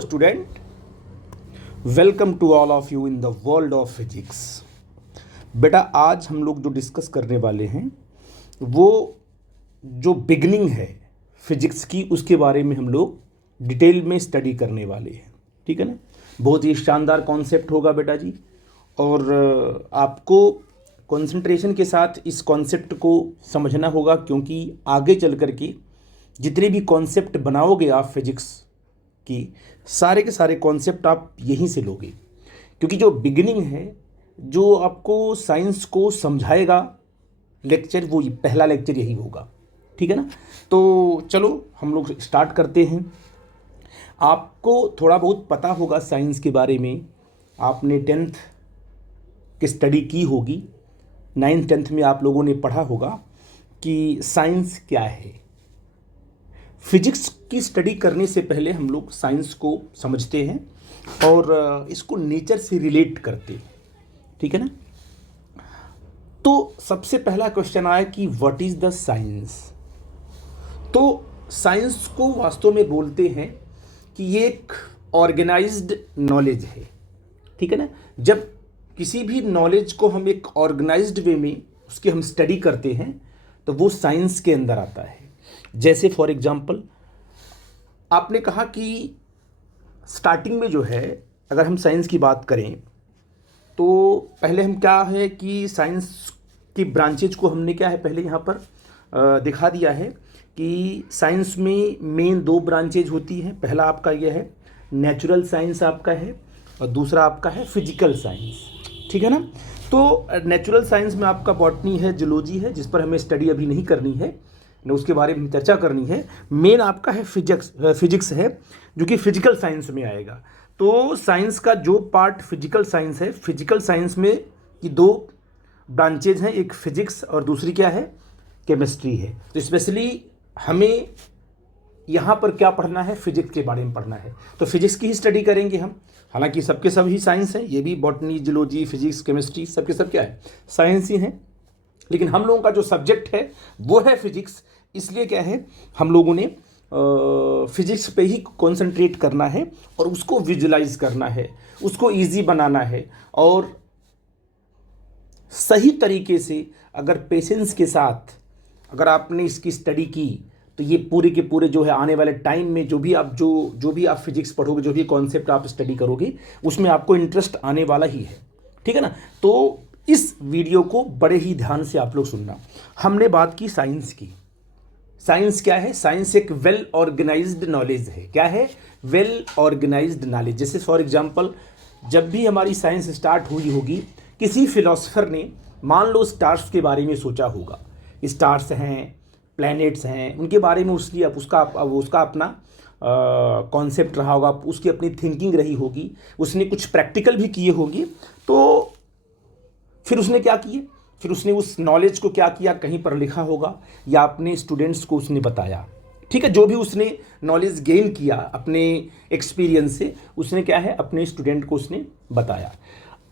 Student, welcome to all of you in the world of physics. बेटा, आज हम लोग जो डिस्कस करने वाले हैं वो जो बिगनिंग है फिजिक्स की, उसके बारे में हम लोग डिटेल में स्टडी करने वाले हैं। ठीक है ना। बहुत ही शानदार कॉन्सेप्ट होगा बेटा जी, और आपको कंसंट्रेशन के साथ इस कॉन्सेप्ट को समझना होगा, क्योंकि आगे चल कर के जितने भी कॉन्सेप्ट बनाओगे आप फिजिक्स कि सारे के सारे कॉन्सेप्ट आप यहीं से लोगे, क्योंकि जो बिगिनिंग है, जो आपको साइंस को समझाएगा लेक्चर, वो पहला लेक्चर यही होगा। ठीक है ना। तो चलो हम लोग स्टार्ट करते हैं। आपको थोड़ा बहुत पता होगा साइंस के बारे में, आपने 10th की स्टडी की होगी, 9th 10th में आप लोगों ने पढ़ा होगा कि साइंस क्या है। फिजिक्स की स्टडी करने से पहले हम लोग साइंस को समझते हैं और इसको नेचर से रिलेट करते हैं। ठीक है ना। तो सबसे पहला क्वेश्चन आया कि व्हाट इज द साइंस। तो साइंस को वास्तव में बोलते हैं कि ये एक ऑर्गेनाइज्ड नॉलेज है। ठीक है ना। जब किसी भी नॉलेज को हम एक ऑर्गेनाइज्ड वे में उसकी हम स्टडी करते हैं तो वो साइंस के अंदर आता है। जैसे फॉर एग्जांपल आपने कहा कि स्टार्टिंग में जो है, अगर हम साइंस की बात करें तो पहले हम क्या है कि साइंस की ब्रांचेज को हमने क्या है पहले यहाँ पर दिखा दिया है कि साइंस में मेन 2 ब्रांचेज होती हैं। पहला आपका यह है नेचुरल साइंस आपका है, और दूसरा आपका है फिजिकल साइंस। ठीक है ना। तो नेचुरल साइंस में आपका बॉटनी है, जूलॉजी है, जिस पर हमें स्टडी अभी नहीं करनी है, न उसके बारे में चर्चा करनी है। मेन आपका है फिजिक्स है, जो कि फिजिकल साइंस में आएगा। तो साइंस का जो पार्ट फिजिकल साइंस है, फिजिकल साइंस में की 2 ब्रांचेज हैं, एक फिजिक्स और दूसरी क्या है, केमिस्ट्री है। तो स्पेशली हमें यहाँ पर क्या पढ़ना है, फिजिक्स के बारे में पढ़ना है। तो फिजिक्स की ही स्टडी करेंगे हम। हालांकि सबके सब ही साइंस है, ये भी बॉटनी, जूलॉजी, फिजिक्स, केमिस्ट्री सबके सब क्या है, साइंस ही हैं। लेकिन हम लोगों का जो सब्जेक्ट है वो है फिजिक्स। इसलिए क्या है, हम लोगों ने फिजिक्स पे ही कंसंट्रेट करना है और उसको विजुलाइज करना है, उसको इजी बनाना है। और सही तरीके से अगर पेशेंस के साथ अगर आपने इसकी स्टडी की तो ये पूरे के पूरे जो है आने वाले टाइम में जो भी आप फिजिक्स पढ़ोगे, जो भी कॉन्सेप्ट आप स्टडी करोगे, उसमें आपको इंटरेस्ट आने वाला ही है। ठीक है ना। तो इस वीडियो को बड़े ही ध्यान से आप लोग सुनना। हमने बात की साइंस की। साइंस क्या है? साइंस एक वेल ऑर्गेनाइज्ड नॉलेज है। क्या है? Well organised knowledge. जैसे फॉर एग्जांपल जब भी हमारी साइंस स्टार्ट हुई होगी, किसी फिलोसोफर ने मान लो स्टार्स के बारे में सोचा होगा। स्टार्स हैं, प्लैनेट्स हैं, उनके बारे में उसका अपना कॉन्सेप्ट रहा होगा, उसकी अपनी थिंकिंग रही होगी, उसने कुछ प्रैक्टिकल भी किए होंगे। तो फिर उसने क्या किए, फिर उसने उस नॉलेज को क्या किया, कहीं पर लिखा होगा या अपने स्टूडेंट्स को उसने बताया। ठीक है। जो भी उसने नॉलेज गेन किया अपने एक्सपीरियंस से, उसने क्या है, अपने स्टूडेंट को उसने बताया।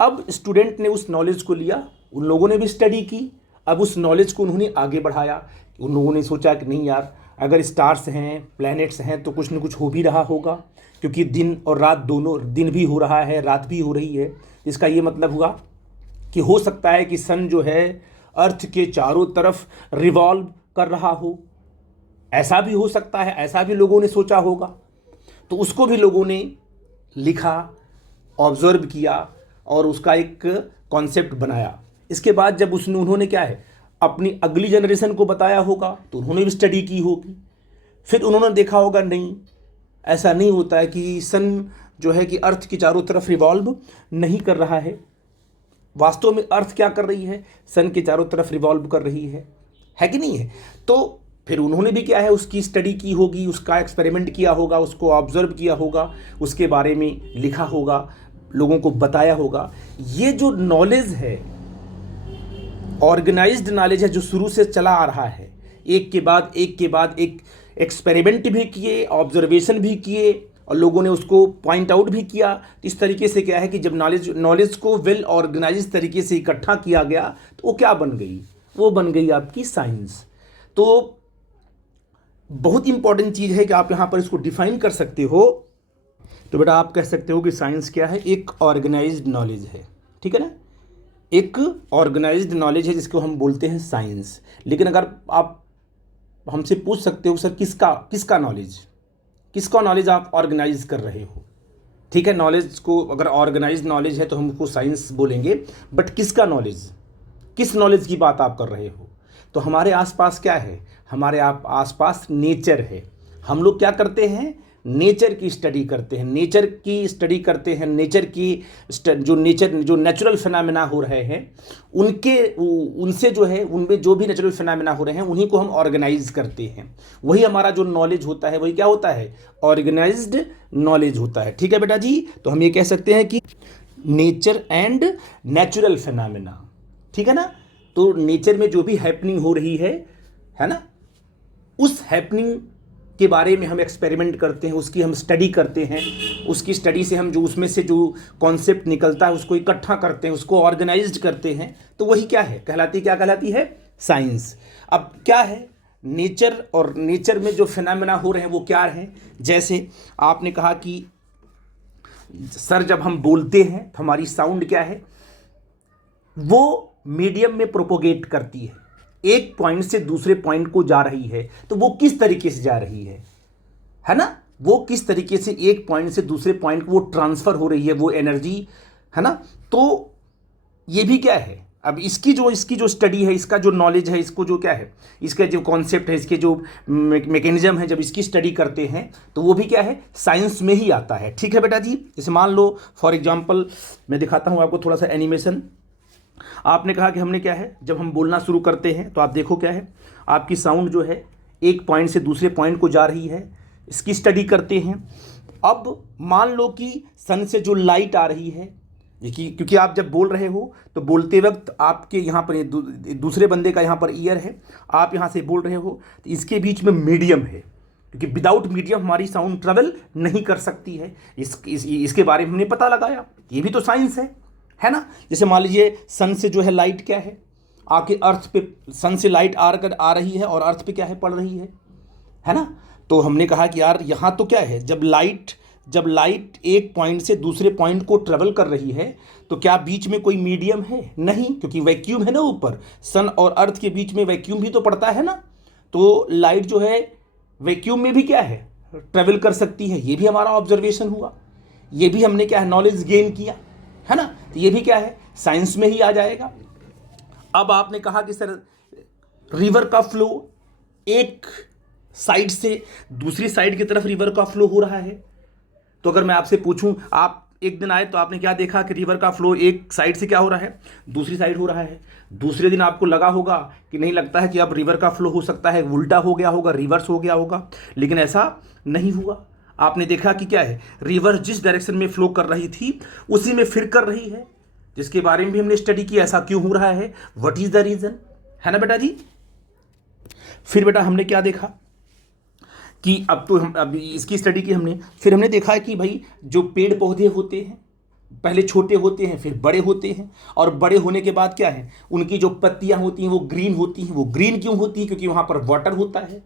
अब स्टूडेंट ने उस नॉलेज को लिया, उन लोगों ने भी स्टडी की, अब उस नॉलेज को उन्होंने आगे बढ़ाया। उन लोगों ने सोचा कि नहीं यार, अगर स्टार्स हैं, प्लैनेट्स हैं, तो कुछ न कुछ हो भी रहा होगा, क्योंकि दिन और रात दोनों, दिन भी हो रहा है, रात भी हो रही है। इसका ये मतलब हुआ कि हो सकता है कि सन जो है अर्थ के चारों तरफ रिवॉल्व कर रहा हो। ऐसा भी हो सकता है, ऐसा भी लोगों ने सोचा होगा। तो उसको भी लोगों ने लिखा, ऑब्जर्व किया और उसका एक कॉन्सेप्ट बनाया। इसके बाद जब उन्होंने क्या है, अपनी अगली जनरेशन को बताया होगा, तो उन्होंने भी स्टडी की होगी। फिर उन्होंने देखा होगा नहीं, ऐसा नहीं होता है कि सन जो है कि अर्थ के चारों तरफ रिवॉल्व नहीं कर रहा है। वास्तव में अर्थ क्या कर रही है, सन के चारों तरफ रिवॉल्व कर रही है कि नहीं है। तो फिर उन्होंने भी क्या है, उसकी स्टडी की होगी, उसका एक्सपेरिमेंट किया होगा, उसको ऑब्जर्व किया होगा, उसके बारे में लिखा होगा, लोगों को बताया होगा। ये जो नॉलेज है, ऑर्गेनाइज्ड नॉलेज है, जो शुरू से चला आ रहा है, एक के बाद एक एक्सपेरिमेंट भी किए, ऑब्जर्वेशन भी किए और लोगों ने उसको पॉइंट आउट भी किया। तो इस तरीके से क्या है कि जब नॉलेज को वेल ऑर्गेनाइज तरीके से इकट्ठा किया गया तो वो क्या बन गई, वो बन गई आपकी साइंस। तो बहुत इंपॉर्टेंट चीज़ है कि आप यहाँ पर इसको डिफाइन कर सकते हो तो बेटा आप कह सकते हो कि साइंस क्या है, एक ऑर्गेनाइज्ड नॉलेज है, ठीक है ना, एक ऑर्गेनाइज्ड नॉलेज है जिसको हम बोलते हैं साइंस। लेकिन अगर आप हमसे पूछ सकते हो सर किसका किसका नॉलेज, किसका नॉलेज आप ऑर्गेनाइज कर रहे हो, ठीक है, नॉलेज को अगर ऑर्गेनाइज्ड नॉलेज है तो हम उसको साइंस बोलेंगे, बट किसका नॉलेज, किस नॉलेज की बात आप कर रहे हो। तो हमारे आसपास क्या है, हमारे आप आसपास नेचर है। हम लोग क्या करते हैं, नेचर की स्टडी करते हैं, नेचर की स्टडी करते हैं, नेचर की जो नेचुरल फिनोमेना हो रहे हैं उनसे जो है, उनमें जो भी नेचुरल फिनोमेना हो रहे हैं उन्हीं को हम ऑर्गेनाइज करते हैं। वही हमारा जो नॉलेज होता है वही क्या होता है, ऑर्गेनाइज्ड नॉलेज होता है, ठीक है बेटा जी। तो हम ये कह सकते हैं कि नेचर एंड नेचुरल फिनोमेना, ठीक है ना। तो नेचर में जो भी हैपनिंग हो रही है ना, उस हैपनिंग के बारे में हम एक्सपेरिमेंट करते हैं, उसकी हम स्टडी करते हैं, उसकी स्टडी से हम जो उसमें से जो कॉन्सेप्ट निकलता है उसको इकट्ठा करते हैं, उसको ऑर्गेनाइज्ड करते हैं, तो वही क्या है, कहलाती, क्या कहलाती है, साइंस। अब क्या है नेचर, और नेचर में जो फिनोमेना हो रहे हैं वो क्या हैं, जैसे आपने कहा कि सर जब हम बोलते हैं तो हमारी साउंड क्या है, वो मीडियम में प्रोपोगेट करती है, एक पॉइंट से दूसरे पॉइंट को जा रही है, तो वो किस तरीके से जा रही है ना, वो किस तरीके से एक पॉइंट से दूसरे पॉइंट को वो ट्रांसफर हो रही है, वो एनर्जी, है ना। तो ये भी क्या है, अब इसकी जो स्टडी है, इसका जो नॉलेज है, इसको जो क्या है, इसका जो कॉन्सेप्ट है, इसके जो मैकेनिज्म है, जब इसकी स्टडी करते हैं तो वो भी क्या है, साइंस में ही आता है, ठीक है बेटा जी। जैसे मान लो फॉर एग्जांपल मैं दिखाता हूँ आपको थोड़ा सा एनिमेशन। आपने कहा कि हमने क्या है, जब हम बोलना शुरू करते हैं तो आप देखो क्या है, आपकी साउंड जो है एक पॉइंट से दूसरे पॉइंट को जा रही है, इसकी स्टडी करते हैं। अब मान लो कि सन से जो लाइट आ रही है, क्योंकि आप जब बोल रहे हो तो बोलते वक्त आपके यहाँ पर दूसरे बंदे का यहाँ पर ईयर है, आप यहाँ से बोल रहे हो, तो इसके बीच में मीडियम है, क्योंकि विदाउट मीडियम हमारी साउंड ट्रेवल नहीं कर सकती है। इसके बारे में हमने पता लगाया, ये भी तो साइंस है ना। जैसे मान लीजिए सन से जो है लाइट क्या है, आके अर्थ पे, सन से लाइट आ रही है और अर्थ पे क्या है, पड़ रही है ना। तो हमने कहा कि यार यहाँ तो क्या है, जब लाइट एक पॉइंट से दूसरे पॉइंट को ट्रेवल कर रही है तो क्या बीच में कोई मीडियम है, नहीं, क्योंकि वैक्यूम है ना ऊपर, सन और अर्थ के बीच में वैक्यूम भी तो पड़ता है ना। तो लाइट जो है वैक्यूम में भी क्या है, ट्रेवल कर सकती है, ये भी हमारा ऑब्जर्वेशन हुआ, ये भी हमने क्या है, नॉलेज गेन किया, है ना। तो ये भी क्या है, साइंस में ही आ जाएगा। अब आपने कहा कि सर रिवर का फ्लो एक साइड से दूसरी साइड की तरफ रिवर का फ्लो हो रहा है, तो अगर मैं आपसे पूछूं, आप एक दिन आए तो आपने क्या देखा कि रिवर का फ्लो एक साइड से क्या हो रहा है, दूसरी साइड हो रहा है। दूसरे दिन आपको लगा होगा कि नहीं, लगता है कि अब रिवर का फ्लो हो सकता है उल्टा हो गया होगा, रिवर्स हो गया होगा, लेकिन ऐसा नहीं हुआ। आपने देखा कि क्या है, रिवर जिस डायरेक्शन में फ्लो कर रही थी उसी में फिर कर रही है, जिसके बारे में भी हमने स्टडी किया, ऐसा क्यों हो रहा है, व्हाट इज द रीजन, है ना बेटा जी। फिर बेटा हमने क्या देखा कि अब इसकी स्टडी की हमने, फिर हमने देखा है कि भाई जो पेड़ पौधे होते हैं पहले छोटे होते हैं, फिर बड़े होते हैं, और बड़े होने के बाद क्या है, उनकी जो पत्तियां होती हैं वो ग्रीन होती हैं। वो ग्रीन क्यों होती है, क्योंकि वहां पर वाटर होता है।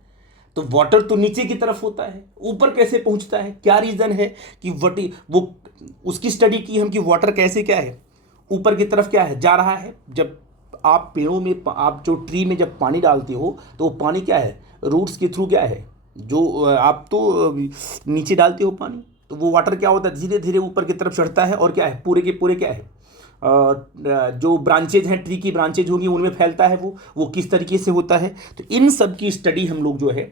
तो वाटर तो नीचे की तरफ होता है, ऊपर कैसे पहुंचता है, क्या रीज़न है कि वो उसकी स्टडी की हम कि वाटर कैसे क्या है, ऊपर की तरफ क्या है जा रहा है। जब आप पेड़ों में, आप जो ट्री में जब पानी डालते हो तो वो पानी क्या है, रूट्स के थ्रू क्या है, जो आप तो नीचे डालते हो पानी, तो वो वाटर क्या होता है, धीरे धीरे ऊपर की तरफ चढ़ता है, और क्या है, पूरे के पूरे क्या है, जो ब्रांचेज हैं, ट्री की ब्रांचेज होंगी उनमें फैलता है वो किस तरीके से होता है। तो इन सब की स्टडी हम लोग जो है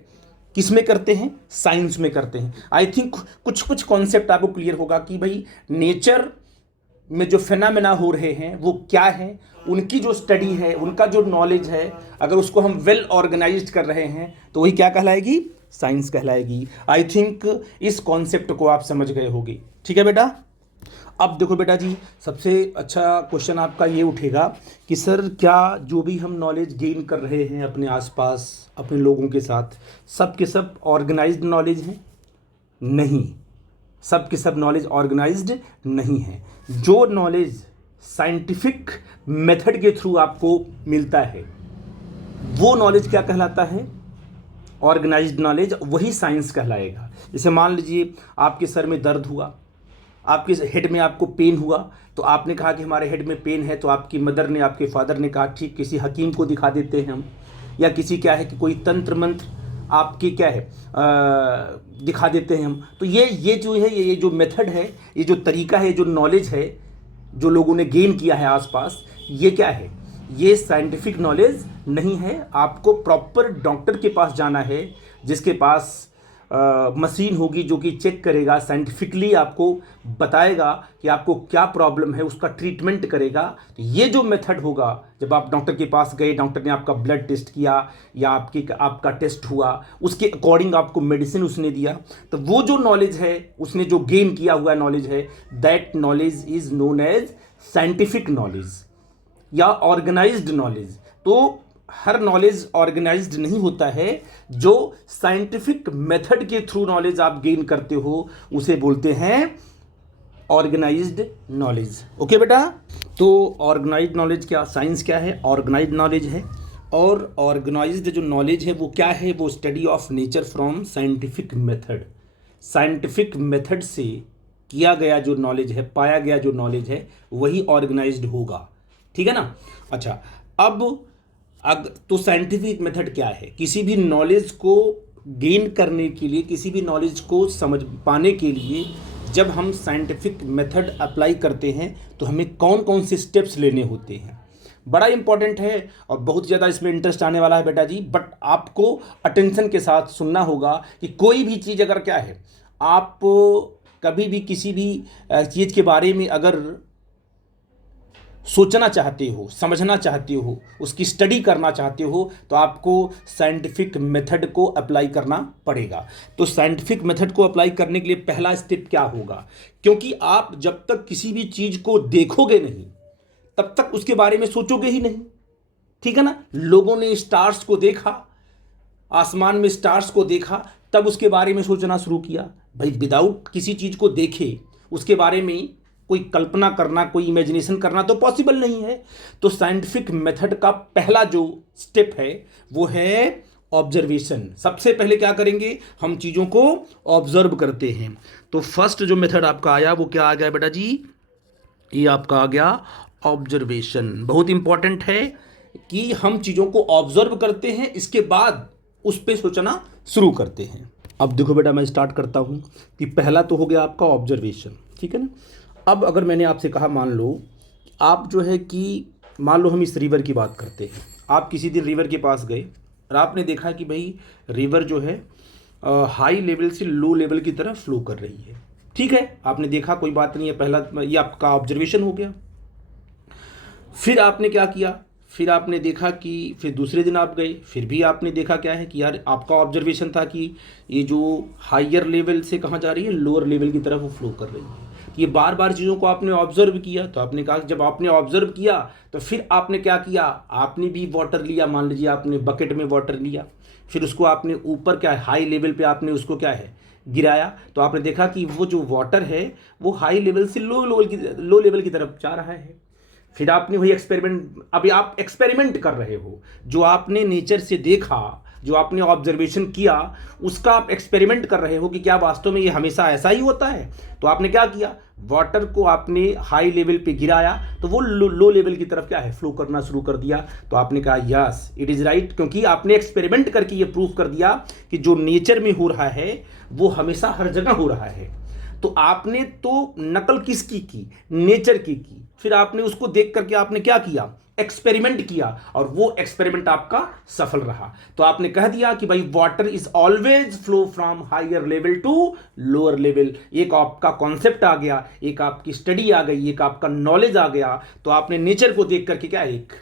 किस में करते हैं, साइंस में करते हैं। आई थिंक कुछ कॉन्सेप्ट आपको क्लियर होगा कि भाई नेचर में जो फिनोमेना हो रहे हैं वो क्या है, उनकी जो स्टडी है, उनका जो नॉलेज है, अगर उसको हम वेल ऑर्गेनाइज्ड कर रहे हैं तो वही क्या कहलाएगी, साइंस कहलाएगी। आई थिंक इस कॉन्सेप्ट को आप समझ गए होंगे, ठीक है बेटा। अब देखो बेटा जी, सबसे अच्छा क्वेश्चन आपका ये उठेगा कि सर क्या जो भी हम नॉलेज गेन कर रहे हैं अपने आसपास अपने लोगों के साथ, सब के सब ऑर्गेनाइज्ड नॉलेज हैं? नहीं, सब के सब नॉलेज ऑर्गेनाइज्ड नहीं है। जो नॉलेज साइंटिफिक मेथड के थ्रू आपको मिलता है वो नॉलेज क्या कहलाता है, ऑर्गेनाइज्ड नॉलेज वही साइंस कहलाएगा। जैसे मान लीजिए आपके सर में दर्द हुआ, आपके हेड में आपको पेन हुआ, तो आपने कहा कि हमारे हेड में पेन है, तो आपकी मदर ने, आपके फादर ने कहा ठीक किसी हकीम को दिखा देते हैं हम, या किसी क्या है कि कोई तंत्र मंत्र आपकी क्या है दिखा देते हैं हम। तो ये जो है, ये जो मेथड है, ये जो तरीका है, जो नॉलेज है जो लोगों ने गेन किया है आसपास, ये क्या है, ये साइंटिफिक नॉलेज नहीं है। आपको प्रॉपर डॉक्टर के पास जाना है, जिसके पास मशीन होगी जो कि चेक करेगा, साइंटिफिकली आपको बताएगा कि आपको क्या प्रॉब्लम है, उसका ट्रीटमेंट करेगा। तो ये जो मेथड होगा, जब आप डॉक्टर के पास गए, डॉक्टर ने आपका ब्लड टेस्ट किया या आपका टेस्ट हुआ, उसके अकॉर्डिंग आपको मेडिसिन उसने दिया, तो वो जो नॉलेज है, उसने जो गेन किया हुआ नॉलेज है, that knowledge is known as scientific knowledge या ऑर्गेनाइज्ड नॉलेज। तो हर नॉलेज ऑर्गेनाइज्ड नहीं होता है। जो साइंटिफिक मेथड के थ्रू नॉलेज आप गेन करते हो, उसे बोलते हैं ऑर्गेनाइज्ड नॉलेज। ओके बेटा, तो ऑर्गेनाइज्ड नॉलेज क्या, साइंस क्या है, ऑर्गेनाइज्ड नॉलेज है। और ऑर्गेनाइज्ड जो नॉलेज है वो क्या है, वो study of nature from scientific method. Scientific method से किया गया जो नॉलेज है, पाया गया जो नॉलेज है, वही ऑर्गेनाइज्ड होगा। ठीक है ना। अच्छा, अब तो साइंटिफिक मेथड क्या है, किसी भी नॉलेज को गेन करने के लिए, किसी भी नॉलेज को समझ पाने के लिए जब हम साइंटिफिक मेथड अप्लाई करते हैं तो हमें कौन कौन से स्टेप्स लेने होते हैं, बड़ा इंपॉर्टेंट है और बहुत ज़्यादा इसमें इंटरेस्ट आने वाला है बेटा जी। बट आपको अटेंशन के साथ सुनना होगा कि कोई भी चीज़ अगर क्या है, आप कभी भी किसी भी चीज़ के बारे में अगर सोचना चाहते हो, समझना चाहते हो, उसकी स्टडी करना चाहते हो, तो आपको साइंटिफिक मेथड को अप्लाई करना पड़ेगा। तो साइंटिफिक मेथड को अप्लाई करने के लिए पहला स्टेप क्या होगा, क्योंकि आप जब तक किसी भी चीज़ को देखोगे नहीं, तब तक उसके बारे में सोचोगे ही नहीं। ठीक है ना। लोगों ने स्टार्स को देखा, आसमान में स्टार्स को देखा, तब उसके बारे में सोचना शुरू किया। भाई विदाउट किसी चीज़ को देखे उसके बारे में कोई कल्पना करना, कोई इमेजिनेशन करना तो पॉसिबल नहीं है। तो साइंटिफिक मेथड का पहला जो स्टेप है वो है ऑब्जर्वेशन। सबसे पहले क्या करेंगे, हम चीज़ों को ऑब्जर्व करते हैं। तो फर्स्ट जो मेथड आपका आया वो क्या आ गया बेटा जी, ये आपका आ गया ऑब्जर्वेशन। बहुत इंपॉर्टेंट है कि हम चीज़ों को ऑब्जर्व करते हैं, इसके बाद उस पर सोचना शुरू करते हैं। अब देखो बेटा, मैं स्टार्ट करता हूँ कि पहला तो हो गया आपका ऑब्जर्वेशन। ठीक है ना। अब अगर मैंने आपसे कहा, मान लो आप जो है कि मान लो हम इस रिवर की बात करते हैं, आप किसी दिन रिवर के पास गए और आपने देखा कि भाई रिवर जो है हाई लेवल से लो लेवल की तरफ फ्लो कर रही है। ठीक है, आपने देखा, कोई बात नहीं है, पहला ये आपका ऑब्जर्वेशन हो गया। फिर आपने क्या किया, फिर आपने देखा कि फिर दूसरे दिन आप गए, फिर भी आपने देखा क्या है कि यार आपका ऑब्जर्वेशन था कि ये जो हायर लेवल से कहाँ जा रही है, लोअर लेवल की तरफ वो फ्लो कर रही है। ये बार बार चीज़ों को आपने ऑब्जर्व किया। तो आपने कहा, जब आपने ऑब्जर्व किया तो फिर आपने क्या किया, आपने भी वाटर लिया, मान लीजिए आपने बकेट में वाटर लिया, फिर उसको आपने ऊपर क्या है, हाई लेवल पे आपने उसको क्या है गिराया। तो आपने देखा कि वो जो वाटर है वो हाई लेवल से लो लेवल की तरफ जा रहा है। फिर आपने वही एक्सपेरिमेंट, अभी आप एक्सपेरिमेंट कर रहे हो, जो आपने नेचर से देखा, जो आपने ऑब्जर्वेशन किया, उसका आप एक्सपेरिमेंट कर रहे हो कि क्या वास्तव में ये हमेशा ऐसा ही होता है। तो आपने क्या किया, वाटर को आपने हाई लेवल पे गिराया तो वो लो लेवल की तरफ क्या है, फ्लो करना शुरू कर दिया। तो आपने कहा यस इट इज़ राइट, क्योंकि आपने एक्सपेरिमेंट करके ये प्रूव कर दिया कि जो नेचर में हो रहा है वो हमेशा हर जगह हो रहा है। तो आपने तो नकल किसकी की, नेचर की। फिर आपने उसको देख करके आपने क्या किया, एक्सपेरिमेंट किया, और वो एक्सपेरिमेंट आपका सफल रहा। तो आपने कह दिया कि भाई water is always flow from higher level to lower level. एक आपका कॉन्सेप्ट आ गया, एक आपकी स्टडी आ गई, एक आपका नॉलेज आ गया। तो आपने नेचर को देख करके क्या एक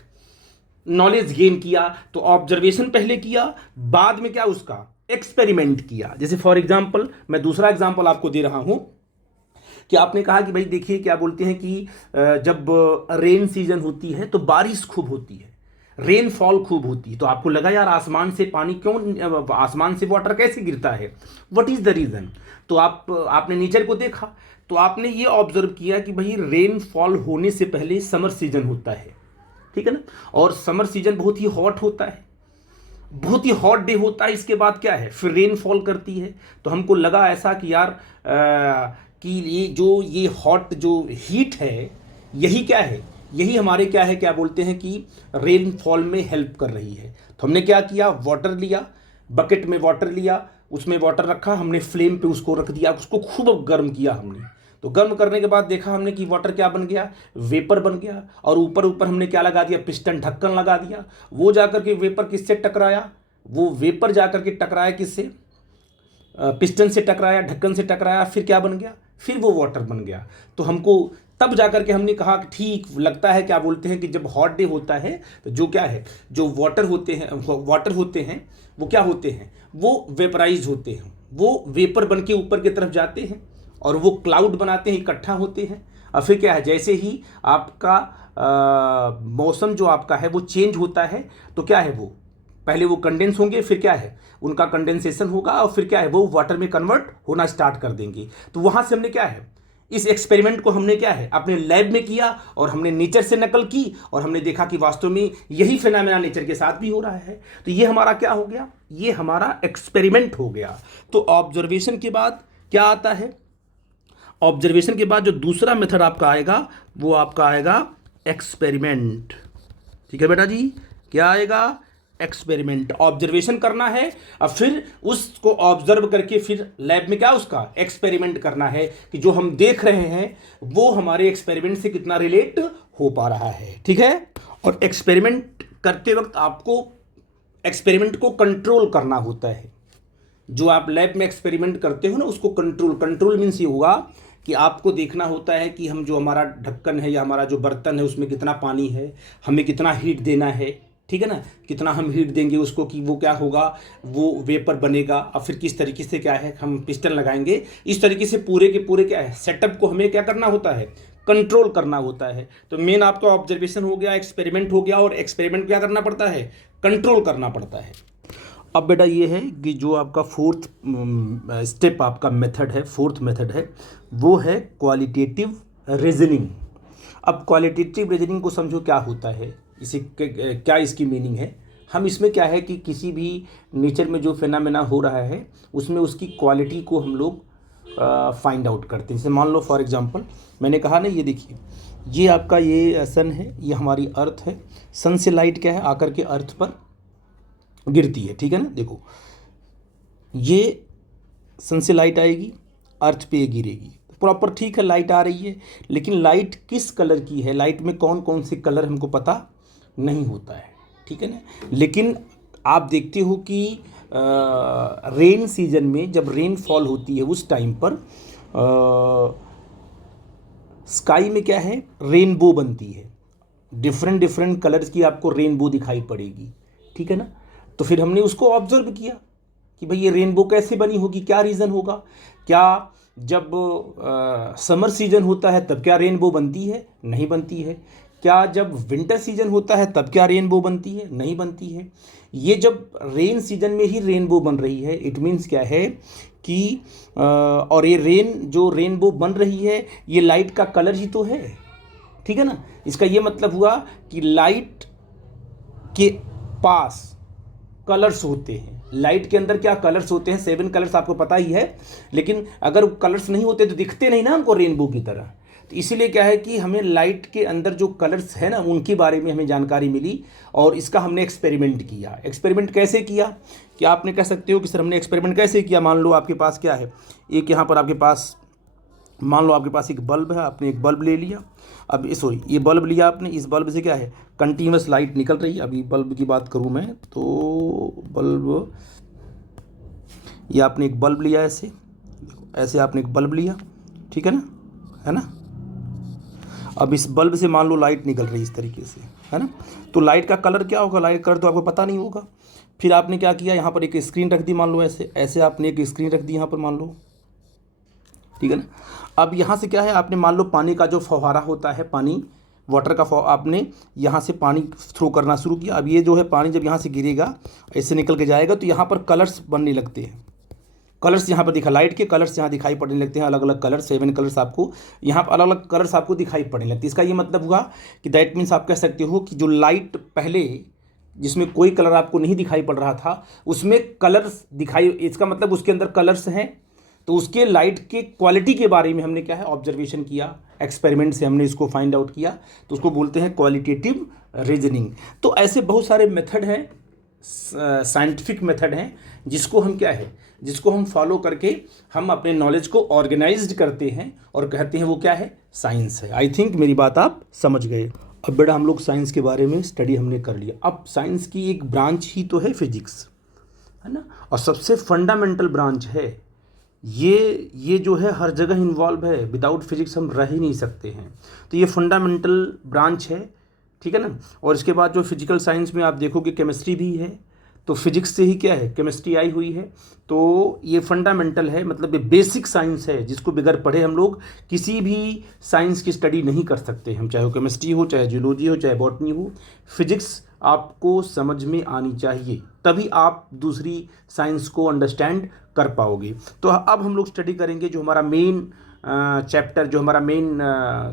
नॉलेज गेन किया। तो ऑब्जर्वेशन पहले किया, बाद में क्या उसका एक्सपेरिमेंट किया। जैसे फॉर एग्जाम्पल, मैं दूसरा एग्जाम्पल आपको दे रहा हूं कि आपने कहा कि भाई देखिए, क्या बोलते हैं कि जब रेन सीजन होती है तो बारिश खूब होती है, रेनफॉल खूब होती है। तो आपको लगा यार आसमान से पानी क्यों, आसमान से वाटर कैसे गिरता है, व्हाट इज द रीजन। तो आपने नेचर को देखा, तो आपने ये ऑब्जर्व किया कि भाई रेनफॉल होने से पहले समर सीजन होता है। ठीक है ना। और समर सीजन बहुत ही हॉट होता है, बहुत ही हॉट डे होता है, इसके बाद क्या है, फिर रेन फॉल करती है। तो हमको लगा ऐसा कि यार कि ये हॉट जो हीट है, यही क्या है, यही हमारे क्या है, क्या बोलते हैं कि रेन फॉल में हेल्प कर रही है। तो हमने क्या किया, वाटर लिया, बकेट में वाटर लिया, उसमें वाटर रखा, हमने फ्लेम पे उसको रख दिया, उसको खूब गर्म किया हमने। तो गर्म करने के बाद देखा हमने कि वाटर क्या बन गया, वेपर बन गया। और ऊपर ऊपर हमने क्या लगा दिया, पिस्टन ढक्कन लगा दिया। वो जाकर के वेपर किससे टकराया, वो वेपर जाकर के टकराया किससे, पिस्टन से टकराया, ढक्कन से टकराया, फिर क्या बन गया, फिर वो वाटर बन गया। तो हमको तब जाकर के हमने कहा कि ठीक लगता है, क्या बोलते हैं कि जब हॉट डे होता है तो जो क्या है, जो वाटर होते हैं वो क्या होते हैं, वो वेपराइज होते हैं, वो वेपर बन के ऊपर की तरफ जाते हैं और वो क्लाउड बनाते हैं, इकट्ठा होते हैं। और फिर क्या है, जैसे ही आपका मौसम जो आपका है वो चेंज होता है, तो क्या है, वो पहले वो कंडेंस होंगे, फिर क्या है, उनका कंडेंसेशन होगा, और फिर क्या है, वो वाटर में कन्वर्ट होना स्टार्ट कर देंगे। तो वहाँ से हमने क्या है, इस एक्सपेरिमेंट को हमने क्या है अपने लैब में किया, और हमने नेचर से नकल की, और हमने देखा कि वास्तव में यही फिनोमेना नेचर के साथ भी हो रहा है। तो ये हमारा क्या हो गया, ये हमारा एक्सपेरिमेंट हो गया। तो ऑब्जर्वेशन के बाद क्या आता है, ऑब्जर्वेशन के बाद जो दूसरा मेथड आपका आएगा वो आपका आएगा एक्सपेरिमेंट। ठीक है बेटा जी, क्या आएगा, एक्सपेरिमेंट। ऑब्जर्वेशन करना है और फिर उसको ऑब्जर्व करके फिर लैब में क्या उसका एक्सपेरिमेंट करना है कि जो हम देख रहे हैं वो हमारे एक्सपेरिमेंट से कितना रिलेट हो पा रहा है। ठीक है, और एक्सपेरिमेंट करते वक्त आपको एक्सपेरिमेंट को कंट्रोल करना होता है। जो आप लैब में एक्सपेरिमेंट करते हो ना, उसको कंट्रोल मीन्स ये होगा कि आपको देखना होता है कि हम जो हमारा ढक्कन है या हमारा जो बर्तन है उसमें कितना पानी है, हमें कितना हीट देना है, ठीक है ना, कितना हम हीट देंगे उसको कि वो क्या होगा, वो वेपर बनेगा, और फिर किस तरीके से क्या है हम पिस्टन लगाएंगे। इस तरीके से पूरे के पूरे क्या है सेटअप को हमें क्या करना होता है, कंट्रोल करना होता है। तो मेन आपका ऑब्जर्वेशन हो गया, एक्सपेरिमेंट हो गया, और एक्सपेरिमेंट क्या करना पड़ता है, कंट्रोल करना पड़ता है। अब बेटा ये है कि जो आपका फोर्थ स्टेप आपका मेथड है, फोर्थ मेथड है, वो है क्वालिटेटिव रीजनिंग। अब क्वालिटेटिव रीजनिंग को समझो क्या होता है, इसे क्या इसकी मीनिंग है। हम इसमें क्या है कि किसी भी नेचर में जो फिनोमेना हो रहा है उसमें उसकी क्वालिटी को हम लोग फाइंड आउट करते हैं। जैसे मान लो फॉर एग्जांपल मैंने कहा ना, ये देखिए ये आपका ये सन है, ये हमारी अर्थ है। सन से लाइट क्या है आकर के अर्थ पर गिरती है, ठीक है ना। देखो ये सन से लाइट आएगी, अर्थ पे गिरेगी, प्रॉपर ठीक है, लाइट आ रही है। लेकिन लाइट किस कलर की है, लाइट में कौन कौन से कलर हमको पता नहीं होता है, ठीक है ना। लेकिन आप देखते हो कि रेन सीजन में जब रेन फॉल होती है उस टाइम पर स्काई में क्या है, रेनबो बनती है, डिफरेंट डिफरेंट कलर्स की आपको रेनबो दिखाई पड़ेगी, ठीक है ना। तो फिर हमने उसको ऑब्जर्व किया कि भाई ये रेनबो कैसे बनी होगी, क्या रीज़न होगा, क्या जब समर सीजन होता है तब क्या रेनबो बनती है, नहीं बनती है। क्या जब विंटर सीजन होता है तब क्या रेनबो बनती है, नहीं बनती है। ये जब रेन सीजन में ही रेनबो बन रही है, इट मीन्स क्या है कि और ये जो रेनबो बन रही है ये लाइट का कलर ही तो है, ठीक है ना। इसका ये मतलब हुआ कि लाइट के पास कलर्स होते हैं, लाइट के अंदर क्या कलर्स होते हैं, 7 कलर्स आपको पता ही है। लेकिन अगर कलर्स नहीं होते तो दिखते नहीं ना हमको रेनबो की तरह। तो इसीलिए क्या है कि हमें लाइट के अंदर जो कलर्स है ना उनके बारे में हमें जानकारी मिली, और इसका हमने एक्सपेरिमेंट किया। एक्सपेरिमेंट कैसे किया, कि आपने कह सकते हो कि सर हमने एक्सपेरिमेंट कैसे किया। मान लो आपके पास क्या है, एक यहाँ पर आपके पास, मान लो आपके पास एक बल्ब है, आपने एक बल्ब ले लिया। अब सॉरी, ये बल्ब लिया आपने, इस बल्ब से क्या है कंटिन्यूस लाइट निकल रही है। अभी बल्ब की बात करूँ मैं तो बल्ब, ये आपने एक बल्ब लिया, ऐसे ऐसे आपने एक बल्ब लिया, ठीक है ना, है ना। अब इस बल्ब से मान लो लाइट निकल रही है इस तरीके से, है ना। तो लाइट का कलर क्या होगा, लाइट कलर तो आपको पता नहीं होगा। फिर आपने क्या किया, यहाँ पर एक स्क्रीन रख दी, मान लो ऐसे ऐसे आपने एक स्क्रीन रख दी यहाँ पर, मान लो, ठीक है ना। अब यहाँ से क्या है, आपने मान लो पानी का जो फव्वारा होता है, पानी वाटर का आपने यहाँ से पानी थ्रो करना शुरू किया। अब ये जो है पानी जब यहाँ से गिरेगा, ऐसे निकल के जाएगा, तो यहाँ पर कलर्स बनने लगते हैं। कलर्स यहाँ पर दिखा, लाइट के कलर्स यहाँ दिखाई पड़ने लगते हैं, अलग अलग कलर, 7 कलर्स आपको यहाँ पर अलग अलग कलर्स आपको दिखाई पड़ने लगते हैं। इसका ये मतलब हुआ कि दैट मीन्स आप कह सकते हो कि जो लाइट पहले जिसमें कोई कलर आपको नहीं दिखाई पड़ रहा था, उसमें कलर्स दिखाई, इसका मतलब उसके अंदर कलर्स हैं। तो उसके लाइट के क्वालिटी के बारे में हमने क्या है ऑब्जर्वेशन किया, एक्सपेरिमेंट से हमने इसको फाइंड आउट किया, तो उसको बोलते हैं क्वालिटेटिव रीजनिंग। तो ऐसे बहुत सारे मेथड हैं, साइंटिफिक मेथड हैं, जिसको हम क्या है, जिसको हम फॉलो करके हम अपने नॉलेज को ऑर्गेनाइज्ड करते हैं और कहते हैं वो क्या है, साइंस है। आई थिंक मेरी बात आप समझ गए। अब बेटा हम लोग साइंस के बारे में स्टडी हमने कर लिया। अब साइंस की एक ब्रांच ही तो है फिजिक्स, है ना, और सबसे फंडामेंटल ब्रांच है ये जो है हर जगह इन्वॉल्व है। विदाउट फिजिक्स हम रह ही नहीं सकते हैं। तो ये फंडामेंटल ब्रांच है, ठीक है ना। और इसके बाद जो फिजिकल साइंस में आप देखोगे केमिस्ट्री भी है, तो फिजिक्स से ही क्या है केमिस्ट्री आई हुई है। तो ये फंडामेंटल है, मतलब ये बेसिक साइंस है, जिसको बगैर पढ़े हम लोग किसी भी साइंस की स्टडी नहीं कर सकते हम, चाहे वो केमिस्ट्री हो, चाहे जियोलॉजी हो, चाहे बॉटनी हो। फिजिक्स आपको समझ में आनी चाहिए, तभी आप दूसरी साइंस को अंडरस्टैंड कर पाओगे। तो अब हम लोग स्टडी करेंगे जो हमारा मेन चैप्टर, जो हमारा मेन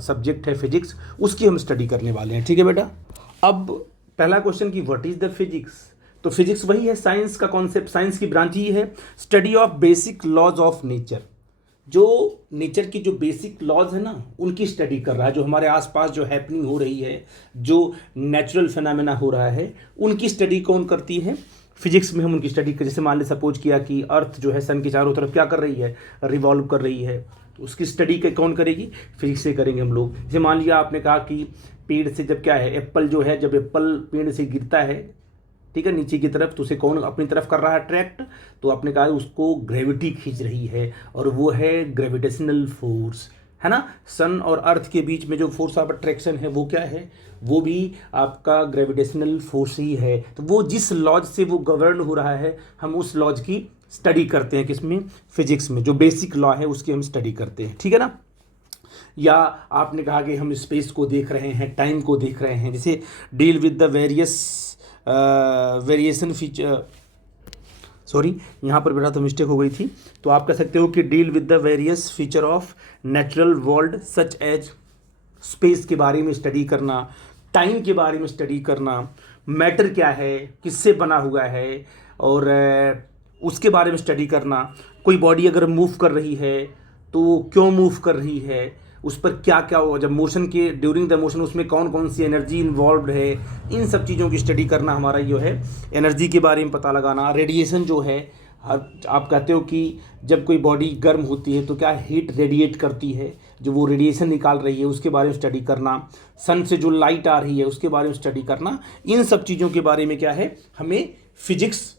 सब्जेक्ट है फिजिक्स, उसकी हम स्टडी करने वाले हैं, ठीक है बेटा। अब पहला क्वेश्चन कि व्हाट इज द फिजिक्स। तो फिजिक्स वही है, साइंस का कॉन्सेप्ट, साइंस की ब्रांच ही है। Study of basic laws of nature, जो नेचर की जो बेसिक लॉज है ना, उनकी स्टडी कर रहा है। जो हमारे आसपास जो हैपनिंग हो रही है, जो नेचुरल फिनोमेना हो रहा है, उनकी स्टडी कौन करती है, फिजिक्स में हम उनकी स्टडी कर। जैसे मान ले सपोज किया कि अर्थ जो है सन के चारों तरफ क्या कर रही है, रिवॉल्व कर रही है, तो उसकी स्टडी कौन करेगी, फिजिक्स से करेंगे हम लोग। जैसे मान लिया आपने कहा कि पेड़ से जब क्या है एप्पल जो है, जब एप्पल पेड़ से गिरता है, ठीक है, नीचे की तरफ, तो उसे कौन अपनी तरफ कर रहा है अट्रैक्ट, तो आपने कहा उसको ग्रेविटी खींच रही है, और वो है ग्रेविटेशनल फोर्स, है ना। सन और अर्थ के बीच में जो फोर्स ऑफ अट्रैक्शन है वो क्या है, वो भी आपका ग्रेविटेशनल फोर्स ही है। तो वो जिस लॉज से वो गवर्न हो रहा है, हम उस लॉज की स्टडी करते हैं, किसमें, फिजिक्स में। जो बेसिक लॉ है उसकी हम स्टडी करते हैं, ठीक है ना। या आपने कहा कि हम स्पेस को देख रहे हैं, टाइम को देख रहे हैं, जैसे deal with the variation feature, sorry यहाँ पर बेटा तो मिस्टेक हो गई थी। तो आप कह सकते हो कि deal with the various feature of natural world such as, space के बारे में स्टडी करना, टाइम के बारे में स्टडी करना, मैटर क्या है, किससे बना हुआ है, और उसके बारे में स्टडी करना। कोई बॉडी अगर मूव कर रही है तो क्यों मूव कर रही है, उस पर क्या क्या हो, जब मोशन के ड्यूरिंग द मोशन उसमें कौन कौन सी एनर्जी इन्वॉल्व है, इन सब चीज़ों की स्टडी करना हमारा जो है, एनर्जी के बारे में पता लगाना। रेडिएशन जो है, आप कहते हो कि जब कोई बॉडी गर्म होती है तो क्या हीट रेडिएट करती है, जो वो रेडिएशन निकाल रही है उसके बारे में स्टडी करना। सन से जो लाइट आ रही है उसके बारे में स्टडी करना। इन सब चीज़ों के बारे में क्या है, हमें फिजिक्स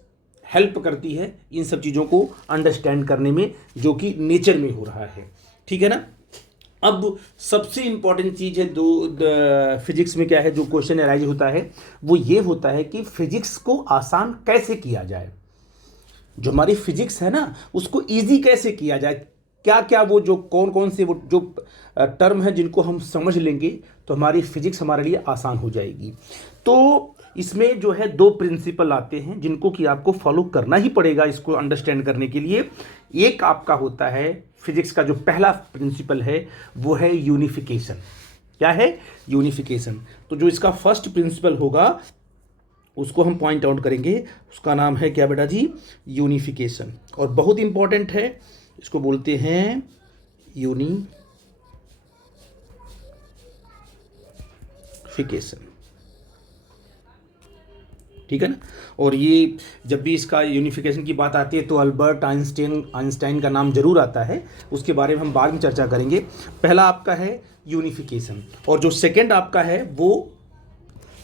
हेल्प करती है इन सब चीज़ों को अंडरस्टैंड करने में, जो कि नेचर में हो रहा है, ठीक है ना। अब सबसे इंपॉर्टेंट चीज़ है दो फिजिक्स में क्या है, जो क्वेश्चन अराइज होता है वो ये होता है कि फिजिक्स को आसान कैसे किया जाए। जो हमारी फिजिक्स है ना, उसको इजी कैसे किया जाए, क्या क्या वो जो कौन कौन से वो जो टर्म है जिनको हम समझ लेंगे तो हमारी फिजिक्स हमारे लिए आसान हो जाएगी। तो इसमें जो है दो प्रिंसिपल आते हैं जिनको कि आपको फॉलो करना ही पड़ेगा इसको अंडरस्टैंड करने के लिए। एक आपका होता है फिजिक्स का जो पहला प्रिंसिपल है वो है यूनिफिकेशन। क्या है, यूनिफिकेशन। तो जो इसका फर्स्ट प्रिंसिपल होगा उसको हम पॉइंट आउट करेंगे, उसका नाम है क्या बेटा जी, यूनिफिकेशन। और बहुत इंपॉर्टेंट है, इसको बोलते हैं यूनिफिकेशन, ठीक है ना। और ये जब भी इसका यूनिफिकेशन की बात आती है तो अल्बर्ट आइंस्टाइन का नाम जरूर आता है, उसके बारे में हम बाद में चर्चा करेंगे। पहला आपका है यूनिफिकेशन, और जो सेकंड आपका है वो,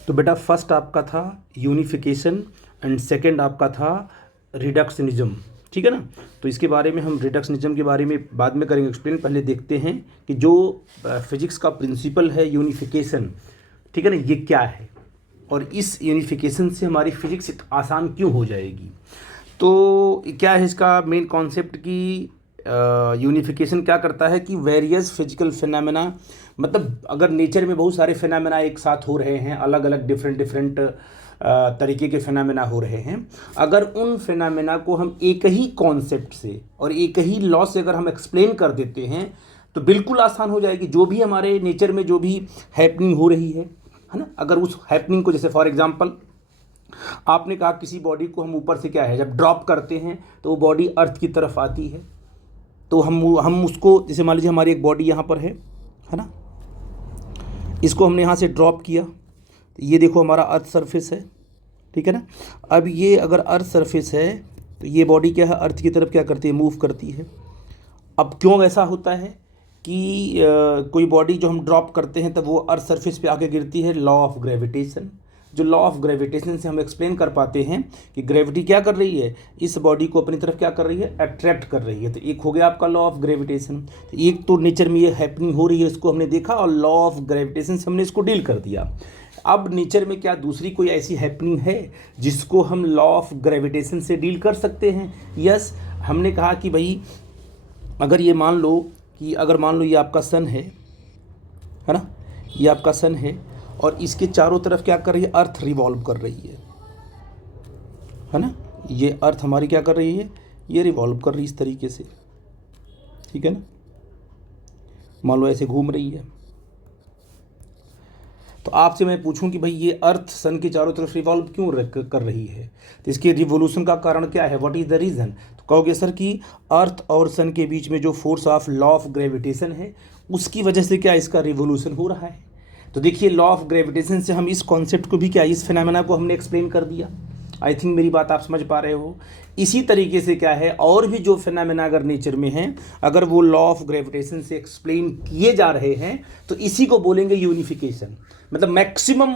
तो बेटा फर्स्ट आपका था यूनिफिकेशन एंड सेकंड आपका था रिडक्शनिज्म, ठीक है ना। तो इसके बारे में हम रिडक्शनिज्म के बारे में बाद में करेंगे एक्सप्लेन। पहले देखते हैं कि जो फिजिक्स का प्रिंसिपल है यूनिफिकेशन, ठीक है ना, ये क्या है और इस यूनिफिकेशन से हमारी फिजिक्स आसान क्यों हो जाएगी। तो क्या है इसका मेन कॉन्सेप्ट की यूनिफिकेशन क्या करता है कि वेरियस फिजिकल फिनोमेना, मतलब अगर नेचर में बहुत सारे फिनोमेना एक साथ हो रहे हैं, अलग अलग डिफरेंट तरीके के फिनोमेना हो रहे हैं, अगर उन फिनोमेना को हम एक ही कॉन्सेप्ट से और एक ही लॉ से अगर हम एक्सप्लेन कर देते हैं तो बिल्कुल आसान हो जाएगी। जो भी हमारे नेचर में जो भी हैपनिंग हो रही है ना, अगर उस हैपनिंग को, जैसे फॉर एग्जांपल आपने कहा किसी बॉडी को हम ऊपर से क्या है जब ड्रॉप करते हैं तो वो बॉडी अर्थ की तरफ आती है, तो हम उसको, जैसे मान लीजिए हमारी एक बॉडी यहाँ पर है ना, इसको हमने यहाँ से ड्रॉप किया, तो ये देखो हमारा अर्थ सरफेस है, ठीक है ना। अब ये अगर अर्थ सरफेस है तो ये बॉडी क्या है, अर्थ की तरफ क्या करती है, मूव करती है। अब क्यों ऐसा होता है कि कोई बॉडी जो हम ड्रॉप करते हैं तब वो अर्थ सरफेस पे आके गिरती है, लॉ ऑफ ग्रेविटेशन। जो लॉ ऑफ ग्रेविटेशन से हम एक्सप्लेन कर पाते हैं कि ग्रेविटी क्या कर रही है, इस बॉडी को अपनी तरफ क्या कर रही है, अट्रैक्ट कर रही है। तो एक हो गया आपका लॉ ऑफ ग्रेविटेशन। तो एक तो नेचर में ये हैपनिंग हो रही है, इसको हमने देखा और लॉ ऑफ ग्रेविटेशन से हमने इसको डील कर दिया। अब नेचर में क्या दूसरी कोई ऐसी हैपनिंग है जिसको हम लॉ ऑफ ग्रेविटेशन से डील कर सकते हैं? यस, हमने कहा कि भाई अगर ये मान लो कि अगर मान लो ये आपका सन है ना, ये आपका सन है और इसके चारों तरफ क्या कर रही है, अर्थ रिवॉल्व कर रही है ना। ये अर्थ हमारी क्या कर रही है, ये रिवॉल्व कर रही है इस तरीके से, ठीक है ना, मान लो ऐसे घूम रही है। तो आपसे मैं पूछूं कि भाई ये अर्थ सन के चारों तरफ रिवॉल्व क्यों कर रही है, तो इसके रिवोल्यूशन का कारण क्या है, व्हाट इज़ द रीज़न? तो कहोगे सर कि अर्थ और सन के बीच में जो force of law of gravitation है उसकी वजह से क्या इसका रिवोल्यूशन हो रहा है। तो देखिए लॉ ऑफ ग्रेविटेशन से हम इस कॉन्सेप्ट को भी क्या, इस फिनोमेना को हमने एक्सप्लेन कर दिया। आई थिंक मेरी बात आप समझ पा रहे हो। इसी तरीके से क्या है, और भी जो फिनोमेना अगर नेचर में हैं, अगर वो लॉ ऑफ ग्रेविटेशन से एक्सप्लेन किए जा रहे हैं तो इसी को बोलेंगे यूनिफिकेशन। मतलब मैक्सिमम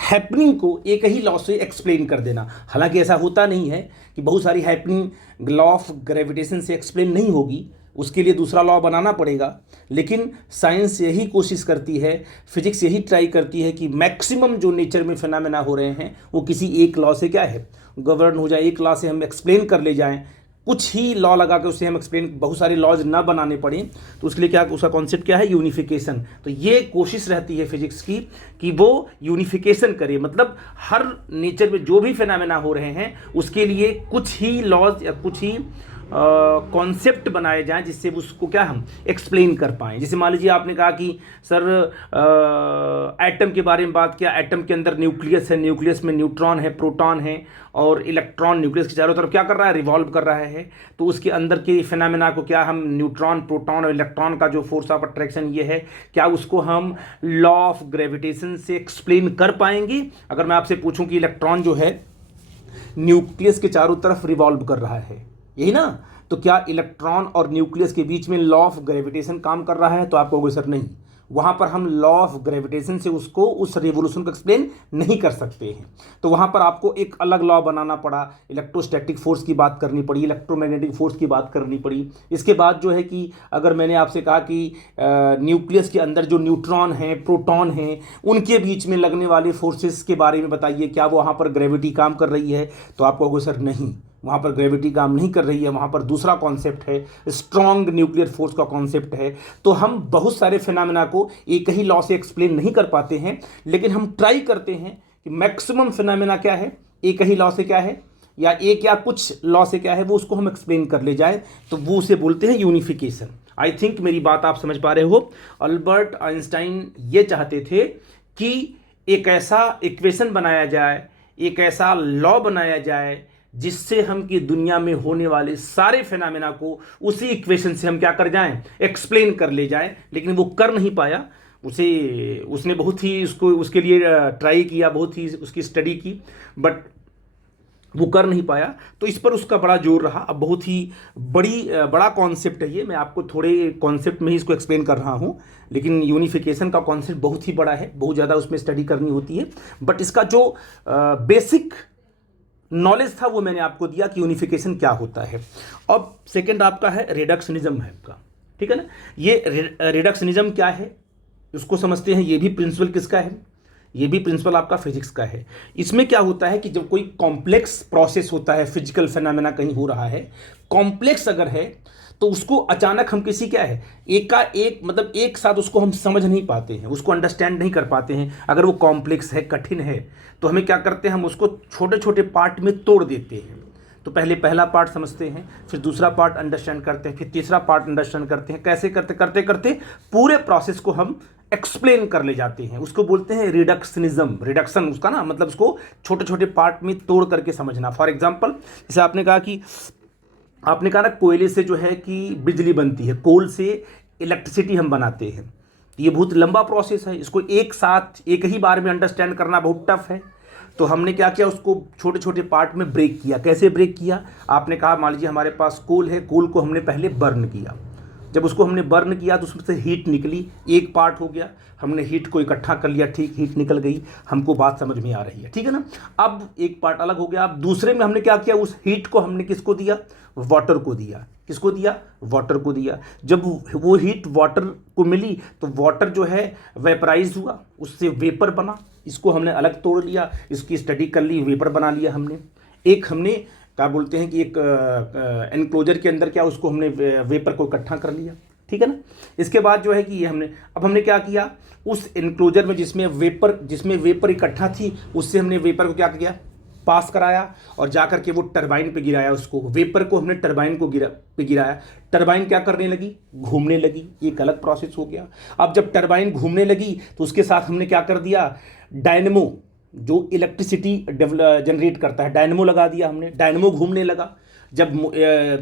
हैपनिंग को एक ही लॉ से एक्सप्लेन कर देना। हालांकि ऐसा होता नहीं है कि बहुत सारी हैपनिंग लॉ ऑफ ग्रेविटेशन से एक्सप्लेन नहीं होगी, उसके लिए दूसरा लॉ बनाना पड़ेगा। लेकिन साइंस यही कोशिश करती है, फिजिक्स यही ट्राई करती है कि मैक्सिमम जो नेचर में फिनोमेना हो रहे हैं वो किसी एक लॉ से क्या है, गवर्न हो जाए, एक लॉ से हम एक्सप्लेन कर ले जाएं, कुछ ही लॉ लगा के उससे हम एक्सप्लेन, बहुत सारे लॉज ना बनाने पड़े। तो उसके लिए क्या, उसका कॉन्सेप्ट क्या है, यूनिफिकेशन। तो ये कोशिश रहती है फिजिक्स की कि वो यूनिफिकेशन करे, मतलब हर नेचर में जो भी फिनोमेना हो रहे हैं उसके लिए कुछ ही लॉज या कुछ ही कॉन्सेप्ट बनाए जाएं जिससे उसको क्या हम एक्सप्लेन कर पाएँ। जैसे मान लीजिए आपने कहा कि सर एटम के बारे में बात किया, एटम के अंदर न्यूक्लियस है, न्यूक्लियस में न्यूट्रॉन है, प्रोटॉन है और इलेक्ट्रॉन न्यूक्लियस के चारों तरफ क्या कर रहा है, रिवॉल्व कर रहा है। तो उसके अंदर के फिनोमेना को क्या हम न्यूट्रॉन, प्रोटॉन और इलेक्ट्रॉन का जो फोर्स ऑफ अट्रैक्शन ये है, क्या उसको हम लॉ ऑफ ग्रेविटेशन से एक्सप्लेन कर पाएंगे? अगर मैं आपसे पूछूं कि इलेक्ट्रॉन जो है न्यूक्लियस के चारों तरफ रिवॉल्व कर रहा है, यही ना, तो क्या इलेक्ट्रॉन और न्यूक्लियस के बीच में लॉ ऑफ ग्रेविटेशन काम कर रहा है? तो आप कहोगे सर नहीं, वहाँ पर हम लॉ ऑफ ग्रेविटेशन से उसको, उस रिवोल्यूशन को एक्सप्लेन नहीं कर सकते हैं। तो वहाँ पर आपको एक अलग लॉ बनाना पड़ा, इलेक्ट्रोस्टैटिक फोर्स की बात करनी पड़ी, इलेक्ट्रोमैग्नेटिक फोर्स की बात करनी पड़ी। इसके बाद जो है कि अगर मैंने आपसे कहा कि न्यूक्लियस के अंदर जो न्यूट्रॉन हैं, प्रोटॉन हैं, उनके बीच में लगने वाले फोर्सेस के बारे में बताइए, क्या वो वहाँ पर ग्रेविटी काम कर रही है? तो आप कहोगे सर नहीं, वहाँ पर ग्रेविटी काम नहीं कर रही है, वहाँ पर दूसरा कॉन्सेप्ट है, स्ट्रॉन्ग न्यूक्लियर फोर्स का कॉन्सेप्ट है। तो हम बहुत सारे फिनोमेना को एक ही लॉ से एक्सप्लेन नहीं कर पाते हैं, लेकिन हम ट्राई करते हैं कि मैक्सिमम फिनोमेना क्या है, एक ही लॉ से क्या है, या एक या कुछ लॉ से क्या है, वो उसको हम एक्सप्लेन कर ले जाए, तो वो उसे बोलते हैं यूनिफिकेशन। आई थिंक मेरी बात आप समझ पा रहे हो। अल्बर्ट आइंस्टाइन ये चाहते थे कि एक ऐसा इक्वेशन बनाया जाए, एक ऐसा लॉ बनाया जाए जिससे हम की दुनिया में होने वाले सारे फिनोमेना को उसी इक्वेशन से हम क्या कर जाएं, एक्सप्लेन कर ले जाएं। लेकिन वो कर नहीं पाया, उसने बहुत ही उसके लिए ट्राई किया, बहुत ही उसकी स्टडी की, बट वो कर नहीं पाया। तो इस पर उसका बड़ा जोर रहा। अब बहुत ही बड़ा कॉन्सेप्ट है ये, मैं आपको थोड़े कॉन्सेप्ट में ही इसको एक्सप्लेन कर रहा हूँ, लेकिन यूनिफिकेशन का कॉन्सेप्ट बहुत ही बड़ा है, बहुत ज़्यादा उसमें स्टडी करनी होती है। बट इसका जो बेसिक नॉलेज था वो मैंने आपको दिया कि यूनिफिकेशन क्या होता है। अब सेकंड आपका है रिडक्शनिज्म है आपका, ठीक है ना। ये रिडक्शनिज्म क्या है उसको समझते हैं। ये भी प्रिंसिपल किसका है, ये भी प्रिंसिपल आपका फिजिक्स का है। इसमें क्या होता है कि जब कोई कॉम्प्लेक्स प्रोसेस होता है, फिजिकल फिनोमेना कहीं हो रहा है, कॉम्प्लेक्स अगर है, तो उसको अचानक हम किसी क्या है, एक का एक, मतलब एक साथ उसको हम समझ नहीं पाते हैं, उसको अंडरस्टैंड नहीं कर पाते हैं। अगर वो कॉम्प्लेक्स है, कठिन है, तो हमें क्या करते हैं, हम उसको छोटे छोटे पार्ट में तोड़ देते हैं। तो पहले पहला पार्ट समझते हैं, फिर दूसरा पार्ट अंडरस्टैंड करते हैं, फिर तीसरा पार्ट अंडरस्टैंड करते हैं। कैसे करते करते करते पूरे प्रोसेस को हम एक्सप्लेन कर ले जाते हैं। उसको बोलते हैं रिडक्शनिज्म। रिडक्शन उसका ना मतलब उसको छोटे छोटे पार्ट में तोड़ करके समझना। फॉर एग्जाम्पल जैसे आपने कहा ना कोयले से जो है कि बिजली बनती है, कोल से इलेक्ट्रिसिटी हम बनाते हैं। ये बहुत लंबा प्रोसेस है, इसको एक साथ एक ही बार में अंडरस्टैंड करना बहुत टफ है। तो हमने क्या किया, उसको छोटे छोटे पार्ट में ब्रेक किया। कैसे ब्रेक किया, आपने कहा मान लीजिए हमारे पास कोल है, कोल को हमने पहले बर्न किया। जब उसको हमने बर्न किया तो उसमें से हीट निकली, एक पार्ट हो गया, हमने हीट को इकट्ठा कर लिया, ठीक हीट निकल गई, हमको बात समझ में आ रही है, ठीक है ना। अब एक पार्ट अलग हो गया। अब दूसरे में हमने क्या किया, उस हीट को हमने किसको दिया, वाटर को दिया। किसको दिया, वाटर को दिया। जब वो हीट वाटर को मिली तो वाटर जो है वेपराइज हुआ, उससे वेपर बना। इसको हमने अलग तोड़ लिया, इसकी स्टडी कर ली, वेपर बना लिया हमने। एक हमने क्या बोलते हैं कि एक एनक्लोजर के अंदर क्या उसको हमने वेपर को इकट्ठा कर लिया, ठीक है ना। इसके बाद जो है कि ये हमने क्या किया, उस एनक्लोजर में जिसमें वेपर इकट्ठा थी, उससे हमने वेपर को क्या किया, पास कराया और जाकर के वो टरबाइन पे गिराया। उसको वेपर को हमने टरबाइन को गिराया। टरबाइन क्या करने लगी, घूमने लगी। एक अलग प्रोसेस हो गया। अब जब टरबाइन घूमने लगी तो उसके साथ हमने क्या कर दिया, डायनेमो जो इलेक्ट्रिसिटी जनरेट करता है, डायनेमो लगा दिया हमने। डायनेमो घूमने लगा। जब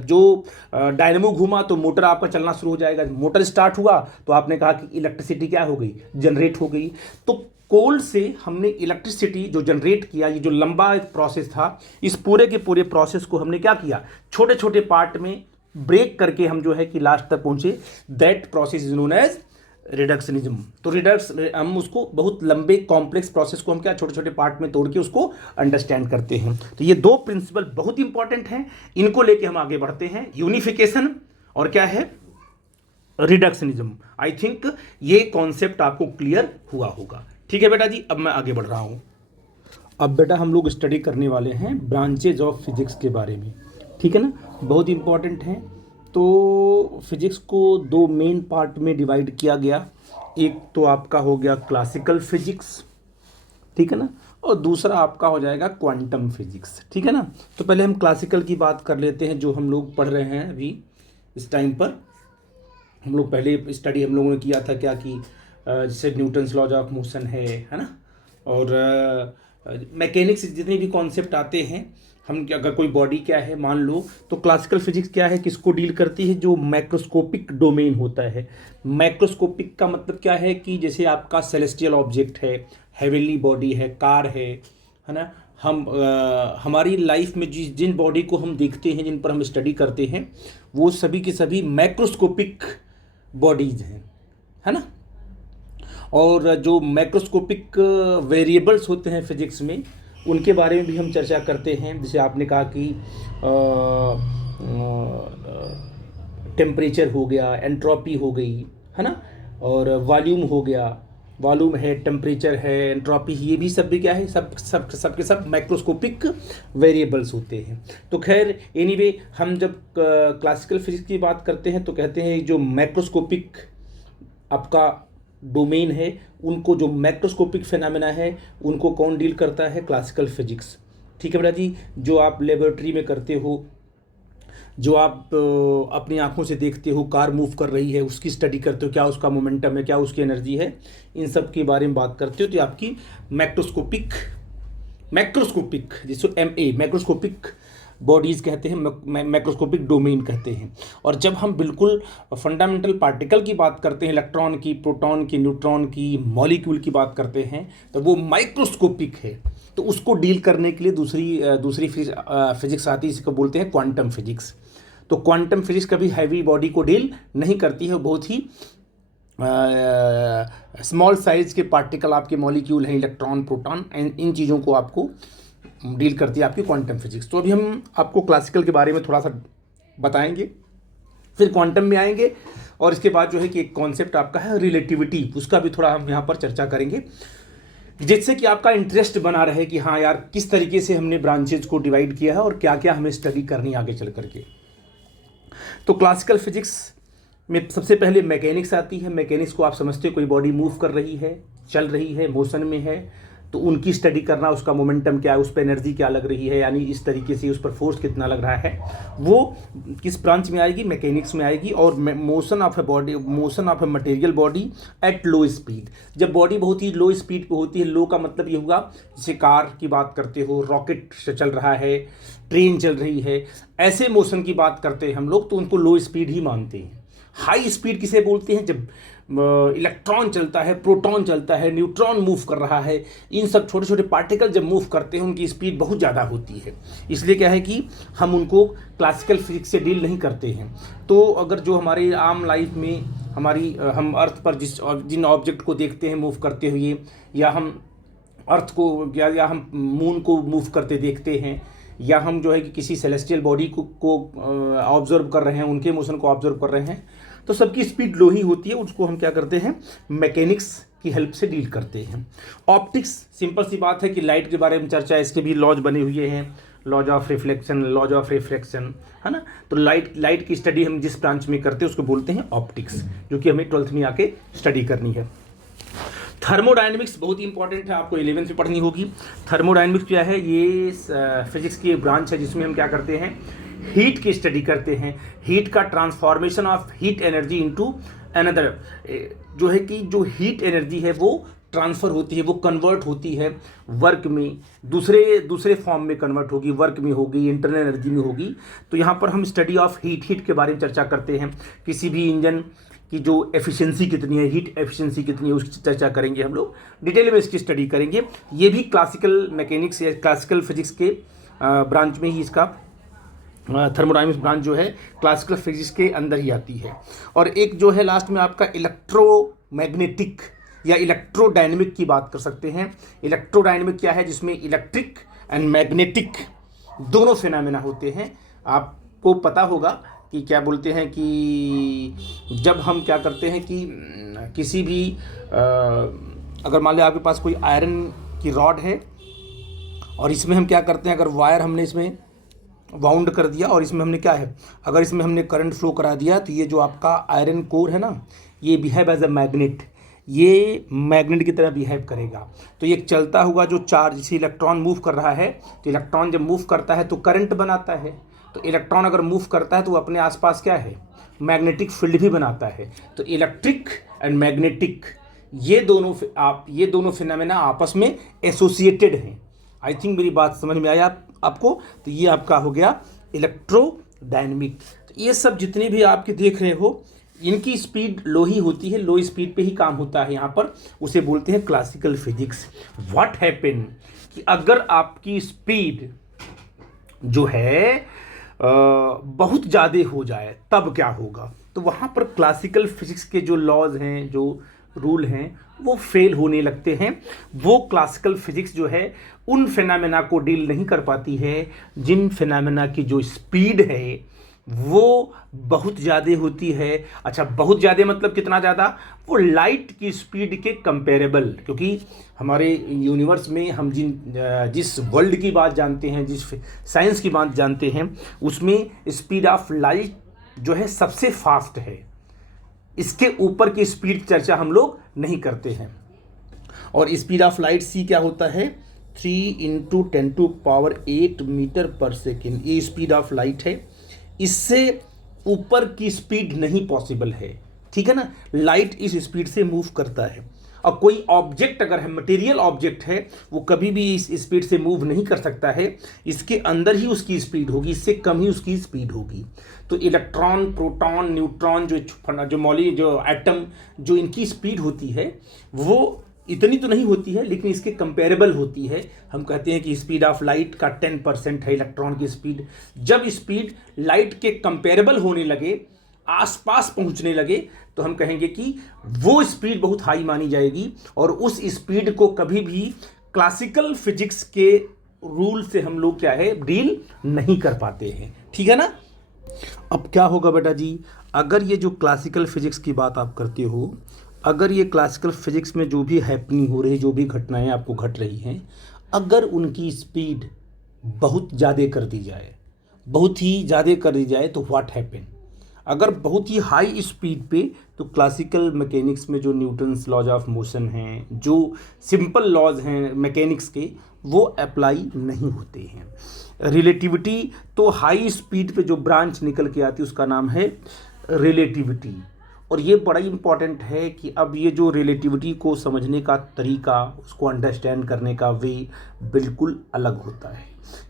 जो डायनेमो घूमा तो मोटर आपका चलना शुरू हो जाएगा। मोटर स्टार्ट हुआ तो आपने कहा कि इलेक्ट्रिसिटी क्या हो गई, जनरेट हो गई। तो कोल से हमने इलेक्ट्रिसिटी जो जनरेट किया, ये जो लंबा एक प्रोसेस था, इस पूरे के पूरे प्रोसेस को हमने क्या किया, छोटे छोटे पार्ट में ब्रेक करके हम जो है कि लास्ट तक पहुंचे। That process is known as reductionism. तो हम उसको बहुत लंबे कॉम्प्लेक्स प्रोसेस को हम क्या छोटे छोटे पार्ट में तोड़ के उसको अंडरस्टैंड करते हैं। तो ये दो प्रिंसिपल बहुत इंपॉर्टेंट हैं, इनको लेके हम आगे बढ़ते हैं। यूनिफिकेशन और क्या है, रिडक्शनिज्म। आई थिंक ये कॉन्सेप्ट आपको क्लियर हुआ होगा। ठीक है बेटा जी, अब मैं आगे बढ़ रहा हूं। अब बेटा हम लोग स्टडी करने वाले हैं ब्रांचेज ऑफ फिजिक्स के बारे में, ठीक है ना, बहुत इंपॉर्टेंट हैं। तो फिजिक्स को दो मेन पार्ट में डिवाइड किया गया। एक तो आपका हो गया क्लासिकल फिजिक्स, ठीक है ना, और दूसरा आपका हो जाएगा क्वांटम फिजिक्स, ठीक है ना। तो पहले हम क्लासिकल की बात कर लेते हैं, जो हम लोग पढ़ रहे हैं अभी इस टाइम पर। हम लोग पहले स्टडी हम लोगों ने किया था क्या कि जैसे न्यूटन्स लॉज ऑफ मोशन है ना, और मैकेनिक्स जितने भी कॉन्सेप्ट आते हैं, हम अगर कोई बॉडी क्या है मान लो, तो क्लासिकल फिजिक्स क्या है, किसको डील करती है, जो मैक्रोस्कोपिक डोमेन होता है। मैक्रोस्कोपिक का मतलब क्या है कि जैसे आपका सेलेस्टियल ऑब्जेक्ट है, हेवनली बॉडी है, कार है ना। हमारी लाइफ में जिन बॉडी को हम देखते हैं, जिन पर हम स्टडी करते हैं, वो सभी के सभी मैक्रोस्कोपिक बॉडीज हैं, है ना। और जो मैक्रोस्कोपिक वेरिएबल्स होते हैं फिजिक्स में, उनके बारे में भी हम चर्चा करते हैं। जैसे आपने कहा कि टेम्परेचर हो गया, एंट्रोपी हो गई, है ना, और वॉल्यूम हो गया, वॉल्यूम है, टेम्परेचर है, एंट्रोपी, ये भी सब भी क्या है, सब के सब माइक्रोस्कोपिक वेरिएबल्स होते हैं। तो खैर एनीवे, हम जब क्लासिकल फिजिक्स की बात करते हैं तो कहते हैं जो मैक्रोस्कोपिक आपका डोमेन है, उनको जो मैक्रोस्कोपिक फिनोमेना है उनको कौन डील करता है, क्लासिकल फिजिक्स। ठीक है बेटा जी, जो आप लेबोरेटरी में करते हो, जो आप अपनी आंखों से देखते हो, कार मूव कर रही है उसकी स्टडी करते हो, क्या उसका मोमेंटम है, क्या उसकी एनर्जी है, इन सब के बारे में बात करते हो, तो आपकी मैक्रोस्कोपिक जिसको मैक्रोस्कोपिक बॉडीज़ कहते हैं, मैक्रोस्कोपिक डोमेन कहते हैं। और जब हम बिल्कुल फंडामेंटल पार्टिकल की बात करते हैं, इलेक्ट्रॉन की, प्रोटॉन की, न्यूट्रॉन की, मॉलिक्यूल की बात करते हैं, तो वो माइक्रोस्कोपिक है। तो उसको डील करने के लिए दूसरी फिजिक्स आती है, जिसको बोलते हैं क्वांटम फिजिक्स। तो क्वांटम फिजिक्स कभी हैवी बॉडी को डील नहीं करती है, बहुत ही स्मॉल साइज के पार्टिकल आपके मॉलिक्यूल हैं, इलेक्ट्रॉन, प्रोटॉन, इन चीज़ों को आपको डील करती है आपकी क्वांटम फिजिक्स। तो अभी हम आपको क्लासिकल के बारे में थोड़ा सा बताएंगे, फिर क्वांटम में आएंगे, और इसके बाद जो है कि एक कॉन्सेप्ट आपका है रिलेटिविटी, उसका भी थोड़ा हम यहाँ पर चर्चा करेंगे, जिससे कि आपका इंटरेस्ट बना रहे कि हाँ यार किस तरीके से हमने ब्रांचेज को डिवाइड किया है और क्या क्या हमें स्टडी करनी आगे चल करके। तो क्लासिकल फिजिक्स में सबसे पहले मैकेनिक्स आती है। मैकेनिक्स को आप समझते हो, कोई बॉडी मूव कर रही है, चल रही है, मोशन में है, तो उनकी स्टडी करना, उसका मोमेंटम क्या है, उस पर एनर्जी क्या लग रही है, यानी इस तरीके से उस पर फोर्स कितना लग रहा है, वो किस ब्रांच में आएगी, मैकेनिक्स में आएगी। और motion of a body, motion of a material body at low speed, जब बॉडी बहुत ही लो स्पीड पे होती है, लो का मतलब ये होगा जैसे कार की बात करते हो, रॉकेट से चल रहा है, ट्रेन चल रही है, ऐसे मोशन की बात करते हैं हम लोग, तो उनको लो स्पीड ही मानते हैं। हाई स्पीड किसे बोलते हैं, जब इलेक्ट्रॉन चलता है, प्रोटॉन चलता है, न्यूट्रॉन मूव कर रहा है, इन सब छोटे छोटे पार्टिकल जब मूव करते हैं उनकी स्पीड बहुत ज़्यादा होती है। इसलिए क्या है कि हम उनको क्लासिकल फिजिक्स से डील नहीं करते हैं। तो अगर जो हमारे आम लाइफ में हम अर्थ पर जिन ऑब्जेक्ट को देखते हैं मूव करते हुए, या हम अर्थ को या हम मून को मूव करते देखते हैं, या हम जो है कि किसी सेलेस्टियल बॉडी को ऑब्जर्व कर रहे हैं, उनके मोशन को ऑब्जर्व कर रहे हैं, तो सबकी स्पीड लो ही होती है। उसको हम क्या करते हैं, मैकेनिक्स की हेल्प से डील करते हैं। ऑप्टिक्स, सिंपल सी बात है कि लाइट के बारे में चर्चा, इसके भी लॉज बने हुए हैं, laws of reflection, laws of refraction, है ना। तो लाइट की स्टडी हम जिस ब्रांच में करते हैं उसको बोलते हैं ऑप्टिक्स, जो कि हमें 12th में आके स्टडी करनी है। थर्मोडायनेमिक्स बहुत ही इंपॉर्टेंट है, आपको 11th में पढ़नी होगी। थर्मोडायनेमिक्स क्या है, ये फिजिक्स की ब्रांच है जिसमें हम क्या करते हैं, हीट की स्टडी करते हैं। हीट का transformation of heat energy into another, जो है कि जो हीट एनर्जी है वो ट्रांसफ़र होती है, वो कन्वर्ट होती है वर्क में, दूसरे फॉर्म में कन्वर्ट होगी, वर्क में होगी, इंटरनल एनर्जी में होगी। तो यहाँ पर हम स्टडी ऑफ हीट के बारे में चर्चा करते हैं। किसी भी इंजन की जो एफिशिएंसी कितनी है, हीट एफिशिएंसी कितनी है, उसकी चर्चा करेंगे हम लोग, डिटेल में इसकी स्टडी करेंगे। ये भी क्लासिकल मैकेनिक्स या क्लासिकल फिजिक्स के ब्रांच में ही, इसका थर्मोडायनेमिक्स ब्रांच जो है क्लासिकल फिजिक्स के अंदर ही आती है। और एक जो है लास्ट में आपका इलेक्ट्रोमैग्नेटिक या इलेक्ट्रोडायनेमिक की बात कर सकते हैं। इलेक्ट्रोडायनेमिक क्या है, जिसमें इलेक्ट्रिक एंड मैग्नेटिक दोनों फिनोमेना होते हैं। आपको पता होगा कि क्या बोलते हैं कि जब हम क्या करते हैं कि किसी भी अगर मान लिया आपके पास कोई आयरन की रॉड है और इसमें हम क्या करते हैं, अगर वायर हमने इसमें वाउंड कर दिया और इसमें हमने क्या है, अगर इसमें हमने करंट फ्लो करा दिया, तो ये जो आपका आयरन कोर है ना, ये बिहेव एज अ मैग्नेट, ये मैग्नेट की तरह बिहेव करेगा। तो ये चलता हुआ जो चार्ज, जैसे इलेक्ट्रॉन मूव कर रहा है, तो इलेक्ट्रॉन जब मूव करता है तो करंट बनाता है। तो इलेक्ट्रॉन अगर मूव करता है तो वो अपने आसपास क्या है, मैग्नेटिक फील्ड भी बनाता है। तो इलेक्ट्रिक एंड मैग्नेटिक ये दोनों फिनोमेना आपस में एसोसिएटेड हैं। आई थिंक मेरी बात समझ में आया आपको। तो ये आपका हो गया इलेक्ट्रोडायनेमिक। तो ये सब जितने भी आपके देख रहे हो, इनकी स्पीड लो ही होती है, लो स्पीड पे ही काम होता है यहाँ पर, उसे बोलते हैं क्लासिकल फिजिक्स। व्हाट हैपन कि अगर आपकी स्पीड जो है बहुत ज़्यादा हो जाए तब क्या होगा, तो वहाँ पर क्लासिकल फिजिक्स के जो लॉज हैं, जो रूल हैं, वो फेल होने लगते हैं। वो क्लासिकल फिजिक्स जो है उन फिनोमेना को डील नहीं कर पाती है जिन फिनोमेना की जो स्पीड है वो बहुत ज़्यादा होती है। अच्छा, बहुत ज़्यादा मतलब कितना ज़्यादा, वो लाइट की स्पीड के कंपेरेबल, क्योंकि हमारे यूनिवर्स में हम जिस वर्ल्ड की बात जानते हैं, जिस साइंस की बात जानते हैं, उसमें स्पीड ऑफ लाइट जो है सबसे फास्ट है। इसके ऊपर की स्पीड चर्चा हम लोग नहीं करते हैं। और स्पीड ऑफ लाइट सी क्या होता है, 3 × 10⁸ मीटर पर सेकेंड, ये स्पीड ऑफ लाइट है। इससे ऊपर की स्पीड नहीं पॉसिबल है, ठीक है ना। लाइट इस स्पीड से मूव करता है, और कोई ऑब्जेक्ट अगर है, मटेरियल ऑब्जेक्ट है, वो कभी भी इस स्पीड से मूव नहीं कर सकता है। इसके अंदर ही उसकी स्पीड होगी, इससे कम ही उसकी स्पीड होगी। तो इलेक्ट्रॉन, प्रोटॉन, न्यूट्रॉन, जो एटम, जो इनकी स्पीड होती है वो इतनी तो नहीं होती है, लेकिन इसके कंपेरेबल होती है। हम कहते हैं कि स्पीड ऑफ लाइट का 10% है इलेक्ट्रॉन की स्पीड। जब स्पीड लाइट के कंपेरेबल होने लगे, आसपास पहुंचने लगे, तो हम कहेंगे कि वो स्पीड बहुत हाई मानी जाएगी, और उस स्पीड को कभी भी क्लासिकल फिजिक्स के रूल से हम लोग क्या है, डील नहीं कर पाते हैं, ठीक है ना। अब क्या होगा बेटा जी, अगर ये जो क्लासिकल फिजिक्स की बात आप करते हो, अगर ये क्लासिकल फिजिक्स में जो भी हैपनिंग हो रही है, जो भी घटनाएं आपको घट रही हैं, अगर उनकी स्पीड बहुत ज़्यादा कर दी जाए, बहुत ही ज़्यादा कर दी जाए, तो व्हाट हैपन, अगर बहुत ही हाई स्पीड पे, तो क्लासिकल मैकेनिक्स में जो न्यूटन्स लॉज ऑफ मोशन हैं, जो सिंपल लॉज हैं मैकेनिक्स के, वो अप्लाई नहीं होते हैं। रिलेटिविटी, तो हाई स्पीड पे जो ब्रांच निकल के आती है उसका नाम है रिलेटिविटी। और ये बड़ा इंपॉर्टेंट है कि अब ये जो रिलेटिविटी को समझने का तरीका, उसको अंडरस्टैंड करने का वे बिल्कुल अलग होता है,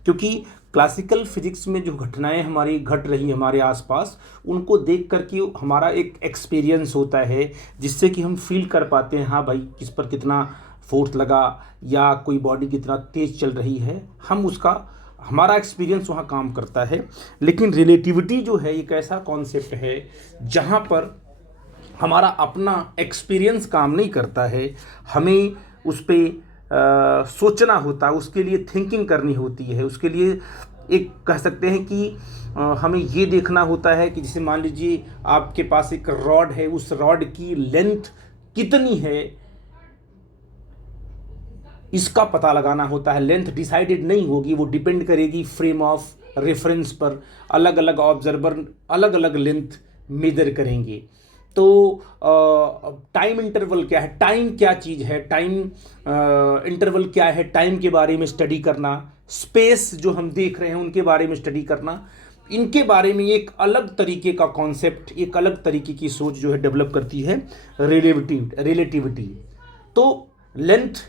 क्योंकि क्लासिकल फिजिक्स में जो घटनाएं हमारी घट रही हमारे आसपास, उनको देख करके हमारा एक एक्सपीरियंस होता है, जिससे कि हम फील कर पाते हैं हाँ भाई किस पर कितना फोर्स लगा, या कोई बॉडी कितना तेज़ चल रही है, हम उसका हमारा एक्सपीरियंस वहाँ काम करता है। लेकिन रिलेटिविटी जो है एक ऐसा कॉन्सेप्ट है जहाँ पर हमारा अपना एक्सपीरियंस काम नहीं करता है, हमें उस पर सोचना होता है, उसके लिए थिंकिंग करनी होती है, उसके लिए एक कह सकते हैं कि हमें ये देखना होता है कि जैसे मान लीजिए आपके पास एक रॉड है, उस रॉड की लेंथ कितनी है इसका पता लगाना होता है। लेंथ डिसाइडेड नहीं होगी, वो डिपेंड करेगी फ्रेम ऑफ रेफरेंस पर। अलग अलग ऑब्जर्वर अलग अलग लेंथ मेजर करेंगे। तो टाइम इंटरवल क्या है, टाइम क्या चीज़ है, टाइम इंटरवल क्या है, टाइम के बारे में स्टडी करना, स्पेस जो हम देख रहे हैं उनके बारे में स्टडी करना, इनके बारे में एक अलग तरीके का कॉन्सेप्ट, एक अलग तरीके की सोच जो है डेवलप करती है रिलेटिविटी। तो लेंथ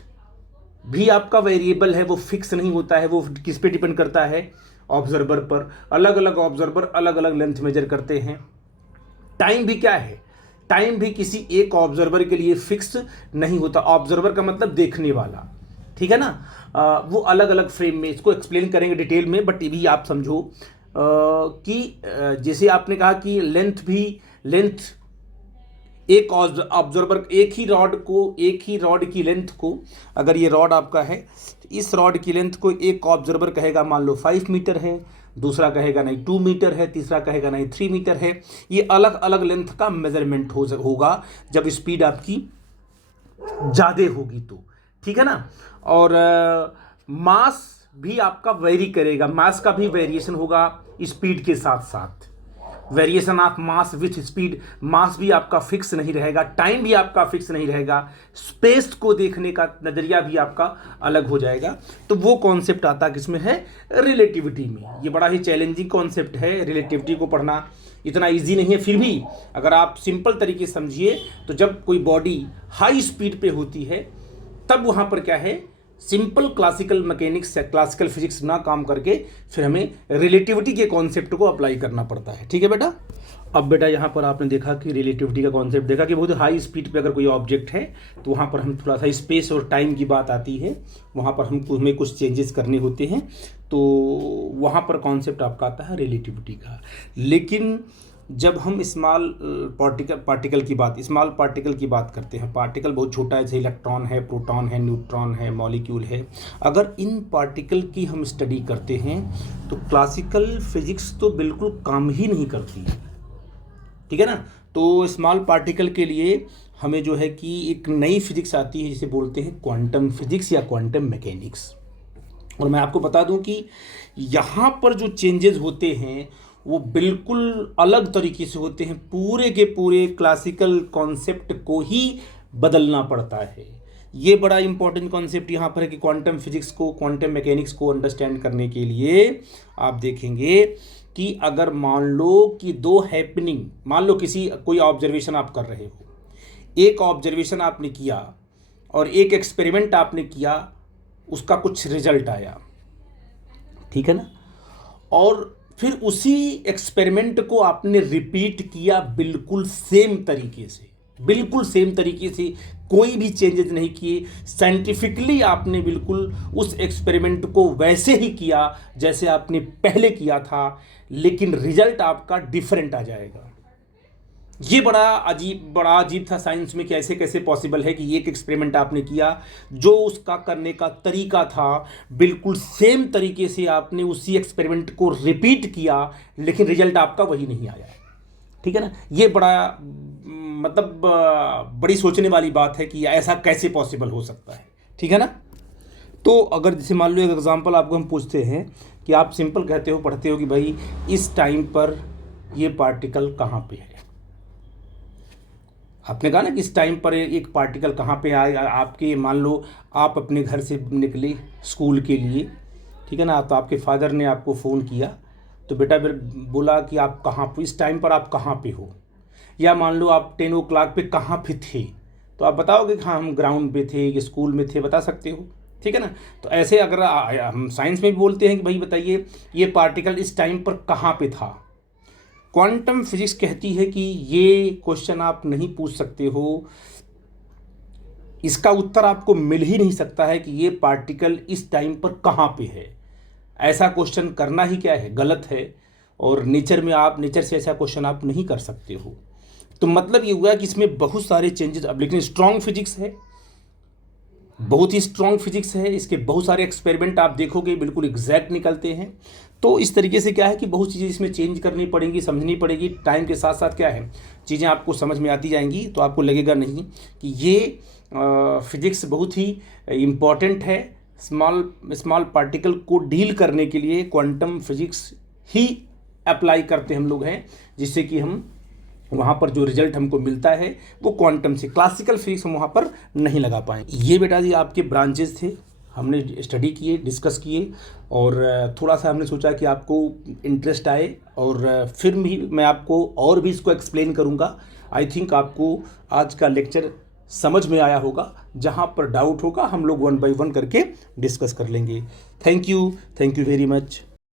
भी आपका वेरिएबल है, वो फिक्स नहीं होता है, वो किस पे डिपेंड करता है, ऑब्जर्वर पर। अलग अलग ऑब्जर्वर अलग अलग लेंथ मेजर करते हैं। टाइम भी क्या है, टाइम भी किसी एक ऑब्जर्वर के लिए फिक्स नहीं होता। ऑब्जर्वर का मतलब देखने वाला, ठीक है ना। वो अलग अलग फ्रेम में, इसको एक्सप्लेन करेंगे डिटेल में, बट ये भी आप समझो कि जैसे आपने कहा कि लेंथ एक ऑब्जर्वर, एक ही रॉड की लेंथ को, अगर ये रॉड आपका है तो इस रॉड की लेंथ को एक ऑब्जर्वर कहेगा मान लो 5 मीटर है, दूसरा कहेगा नहीं 2 मीटर है, तीसरा कहेगा नहीं 3 मीटर है। ये अलग अलग लेंथ का मेजरमेंट होगा जब स्पीड आपकी ज़्यादा होगी तो, ठीक है ना। और मास भी आपका वेरी करेगा, मास का भी वेरिएशन होगा स्पीड के साथ साथ। Variation of mass with speed, mass भी आपका फिक्स नहीं रहेगा, टाइम भी आपका फिक्स नहीं रहेगा, स्पेस को देखने का नज़रिया भी आपका अलग हो जाएगा। तो वो कॉन्सेप्ट आता किसमें है, रिलेटिविटी में। ये बड़ा ही चैलेंजिंग कॉन्सेप्ट है, रिलेटिविटी को पढ़ना इतना इजी नहीं है। फिर भी अगर आप सिंपल तरीके से समझिए तो जब कोई बॉडी हाई स्पीड पे होती है तब वहाँ पर क्या है, सिंपल क्लासिकल मैकेनिक्स या क्लासिकल फिजिक्स ना काम करके फिर हमें रिलेटिविटी के कॉन्सेप्ट को अप्लाई करना पड़ता है, ठीक है बेटा। अब बेटा यहाँ पर आपने देखा कि रिलेटिविटी का कॉन्सेप्ट देखा कि बहुत हाई स्पीड पे अगर कोई ऑब्जेक्ट है तो वहाँ पर हम थोड़ा सा स्पेस और टाइम की बात आती है, वहाँ पर हमें कुछ चेंजेस करने होते हैं, तो वहाँ पर कॉन्सेप्ट आपका आता है रिलेटिविटी का। लेकिन जब हम स्मॉल पार्टिकल की बात करते हैं, पार्टिकल बहुत छोटा है, जैसे इलेक्ट्रॉन है, प्रोटॉन है, न्यूट्रॉन है, मॉलिक्यूल है, अगर इन पार्टिकल की हम स्टडी करते हैं तो क्लासिकल फिजिक्स तो बिल्कुल काम ही नहीं करती है, ठीक है ना। तो स्मॉल पार्टिकल के लिए हमें जो है कि एक नई फिजिक्स आती है जिसे बोलते हैं क्वांटम फिजिक्स या क्वांटम मैकेनिक्स। और मैं आपको बता दूं कि यहाँ पर जो चेंजेस होते हैं वो बिल्कुल अलग तरीके से होते हैं, पूरे के पूरे क्लासिकल कॉन्सेप्ट को ही बदलना पड़ता है। ये बड़ा इंपॉर्टेंट कॉन्सेप्ट यहाँ पर है कि क्वांटम फिजिक्स को, क्वांटम मैकेनिक्स को अंडरस्टैंड करने के लिए आप देखेंगे कि अगर मान लो कि मान लो कोई ऑब्जर्वेशन आप कर रहे हो, एक ऑब्जर्वेशन आपने किया और एक एक्सपेरिमेंट आपने किया, उसका कुछ रिजल्ट आया, ठीक है ना, और फिर उसी एक्सपेरिमेंट को आपने रिपीट किया बिल्कुल सेम तरीके से, कोई भी चेंजेस नहीं किए, साइंटिफिकली आपने बिल्कुल उस एक्सपेरिमेंट को वैसे ही किया जैसे आपने पहले किया था, लेकिन रिजल्ट आपका डिफरेंट आ जाएगा। ये बड़ा अजीब था साइंस में कि ऐसे कैसे पॉसिबल है कि एक एक्सपेरिमेंट आपने किया, जो उसका करने का तरीका था बिल्कुल सेम तरीके से आपने उसी एक्सपेरिमेंट को रिपीट किया, लेकिन रिजल्ट आपका वही नहीं आया, ठीक है ना। ये बड़ी सोचने वाली बात है कि ऐसा कैसे पॉसिबल हो सकता है, ठीक है ना। तो अगर जैसे मान लो एक एग्जांपल आपको हम पूछते हैं कि आप सिंपल कहते हो, पढ़ते हो कि भाई इस टाइम पर ये पार्टिकल कहाँ पे है। आपने कहा ना कि इस टाइम पर एक पार्टिकल कहाँ पे आए। आपके मान लो आप अपने घर से निकले स्कूल के लिए, ठीक है ना, तो आपके फादर ने आपको फ़ोन किया, तो बेटा बोला कि आप कहाँ पे, इस टाइम पर आप कहाँ पे हो। या मान लो आप 10 o'clock पे कहाँ पे थे, तो आप बताओगे कि हाँ हम ग्राउंड पे थे कि स्कूल में थे, बता सकते हो, ठीक है ना। तो ऐसे अगर हम साइंस में भी बोलते हैं कि भाई बताइए ये पार्टिकल इस टाइम पर कहाँ पे था। क्वांटम फिजिक्स कहती है कि ये क्वेश्चन आप नहीं पूछ सकते हो, इसका उत्तर आपको मिल ही नहीं सकता है कि ये पार्टिकल इस टाइम पर कहाँ पे है। ऐसा क्वेश्चन करना ही क्या है, गलत है। और नेचर से ऐसा क्वेश्चन आप नहीं कर सकते हो। तो मतलब ये हुआ कि इसमें बहुत सारे चेंजेस, अब लेकिन स्ट्रॉन्ग फिजिक्स है, बहुत ही स्ट्रॉन्ग फिजिक्स है। इसके बहुत सारे एक्सपेरिमेंट आप देखोगे बिल्कुल एग्जैक्ट निकलते हैं। तो इस तरीके से क्या है कि बहुत चीज़ें इसमें चेंज करनी पड़ेंगी, समझनी पड़ेगी। टाइम के साथ साथ क्या है, चीज़ें आपको समझ में आती जाएंगी, तो आपको लगेगा नहीं कि ये फिजिक्स बहुत ही इम्पॉर्टेंट है। स्मॉल पार्टिकल को डील करने के लिए क्वांटम फिजिक्स ही अप्लाई करते हम लोग हैं, जिससे कि हम वहाँ पर जो रिजल्ट हमको मिलता है वो क्वांटम से, क्लासिकल फिजिक्स हम वहाँ पर नहीं लगा पाए। ये बेटा जी आपके ब्रांचेस थे, हमने स्टडी किए, डिस्कस किए, और थोड़ा सा हमने सोचा कि आपको इंटरेस्ट आए, और फिर भी मैं आपको और भी इसको एक्सप्लेन करूँगा। आई थिंक आपको आज का लेक्चर समझ में आया होगा। जहाँ पर डाउट होगा हम लोग 1 by 1 करके डिस्कस कर लेंगे। Thank you very much.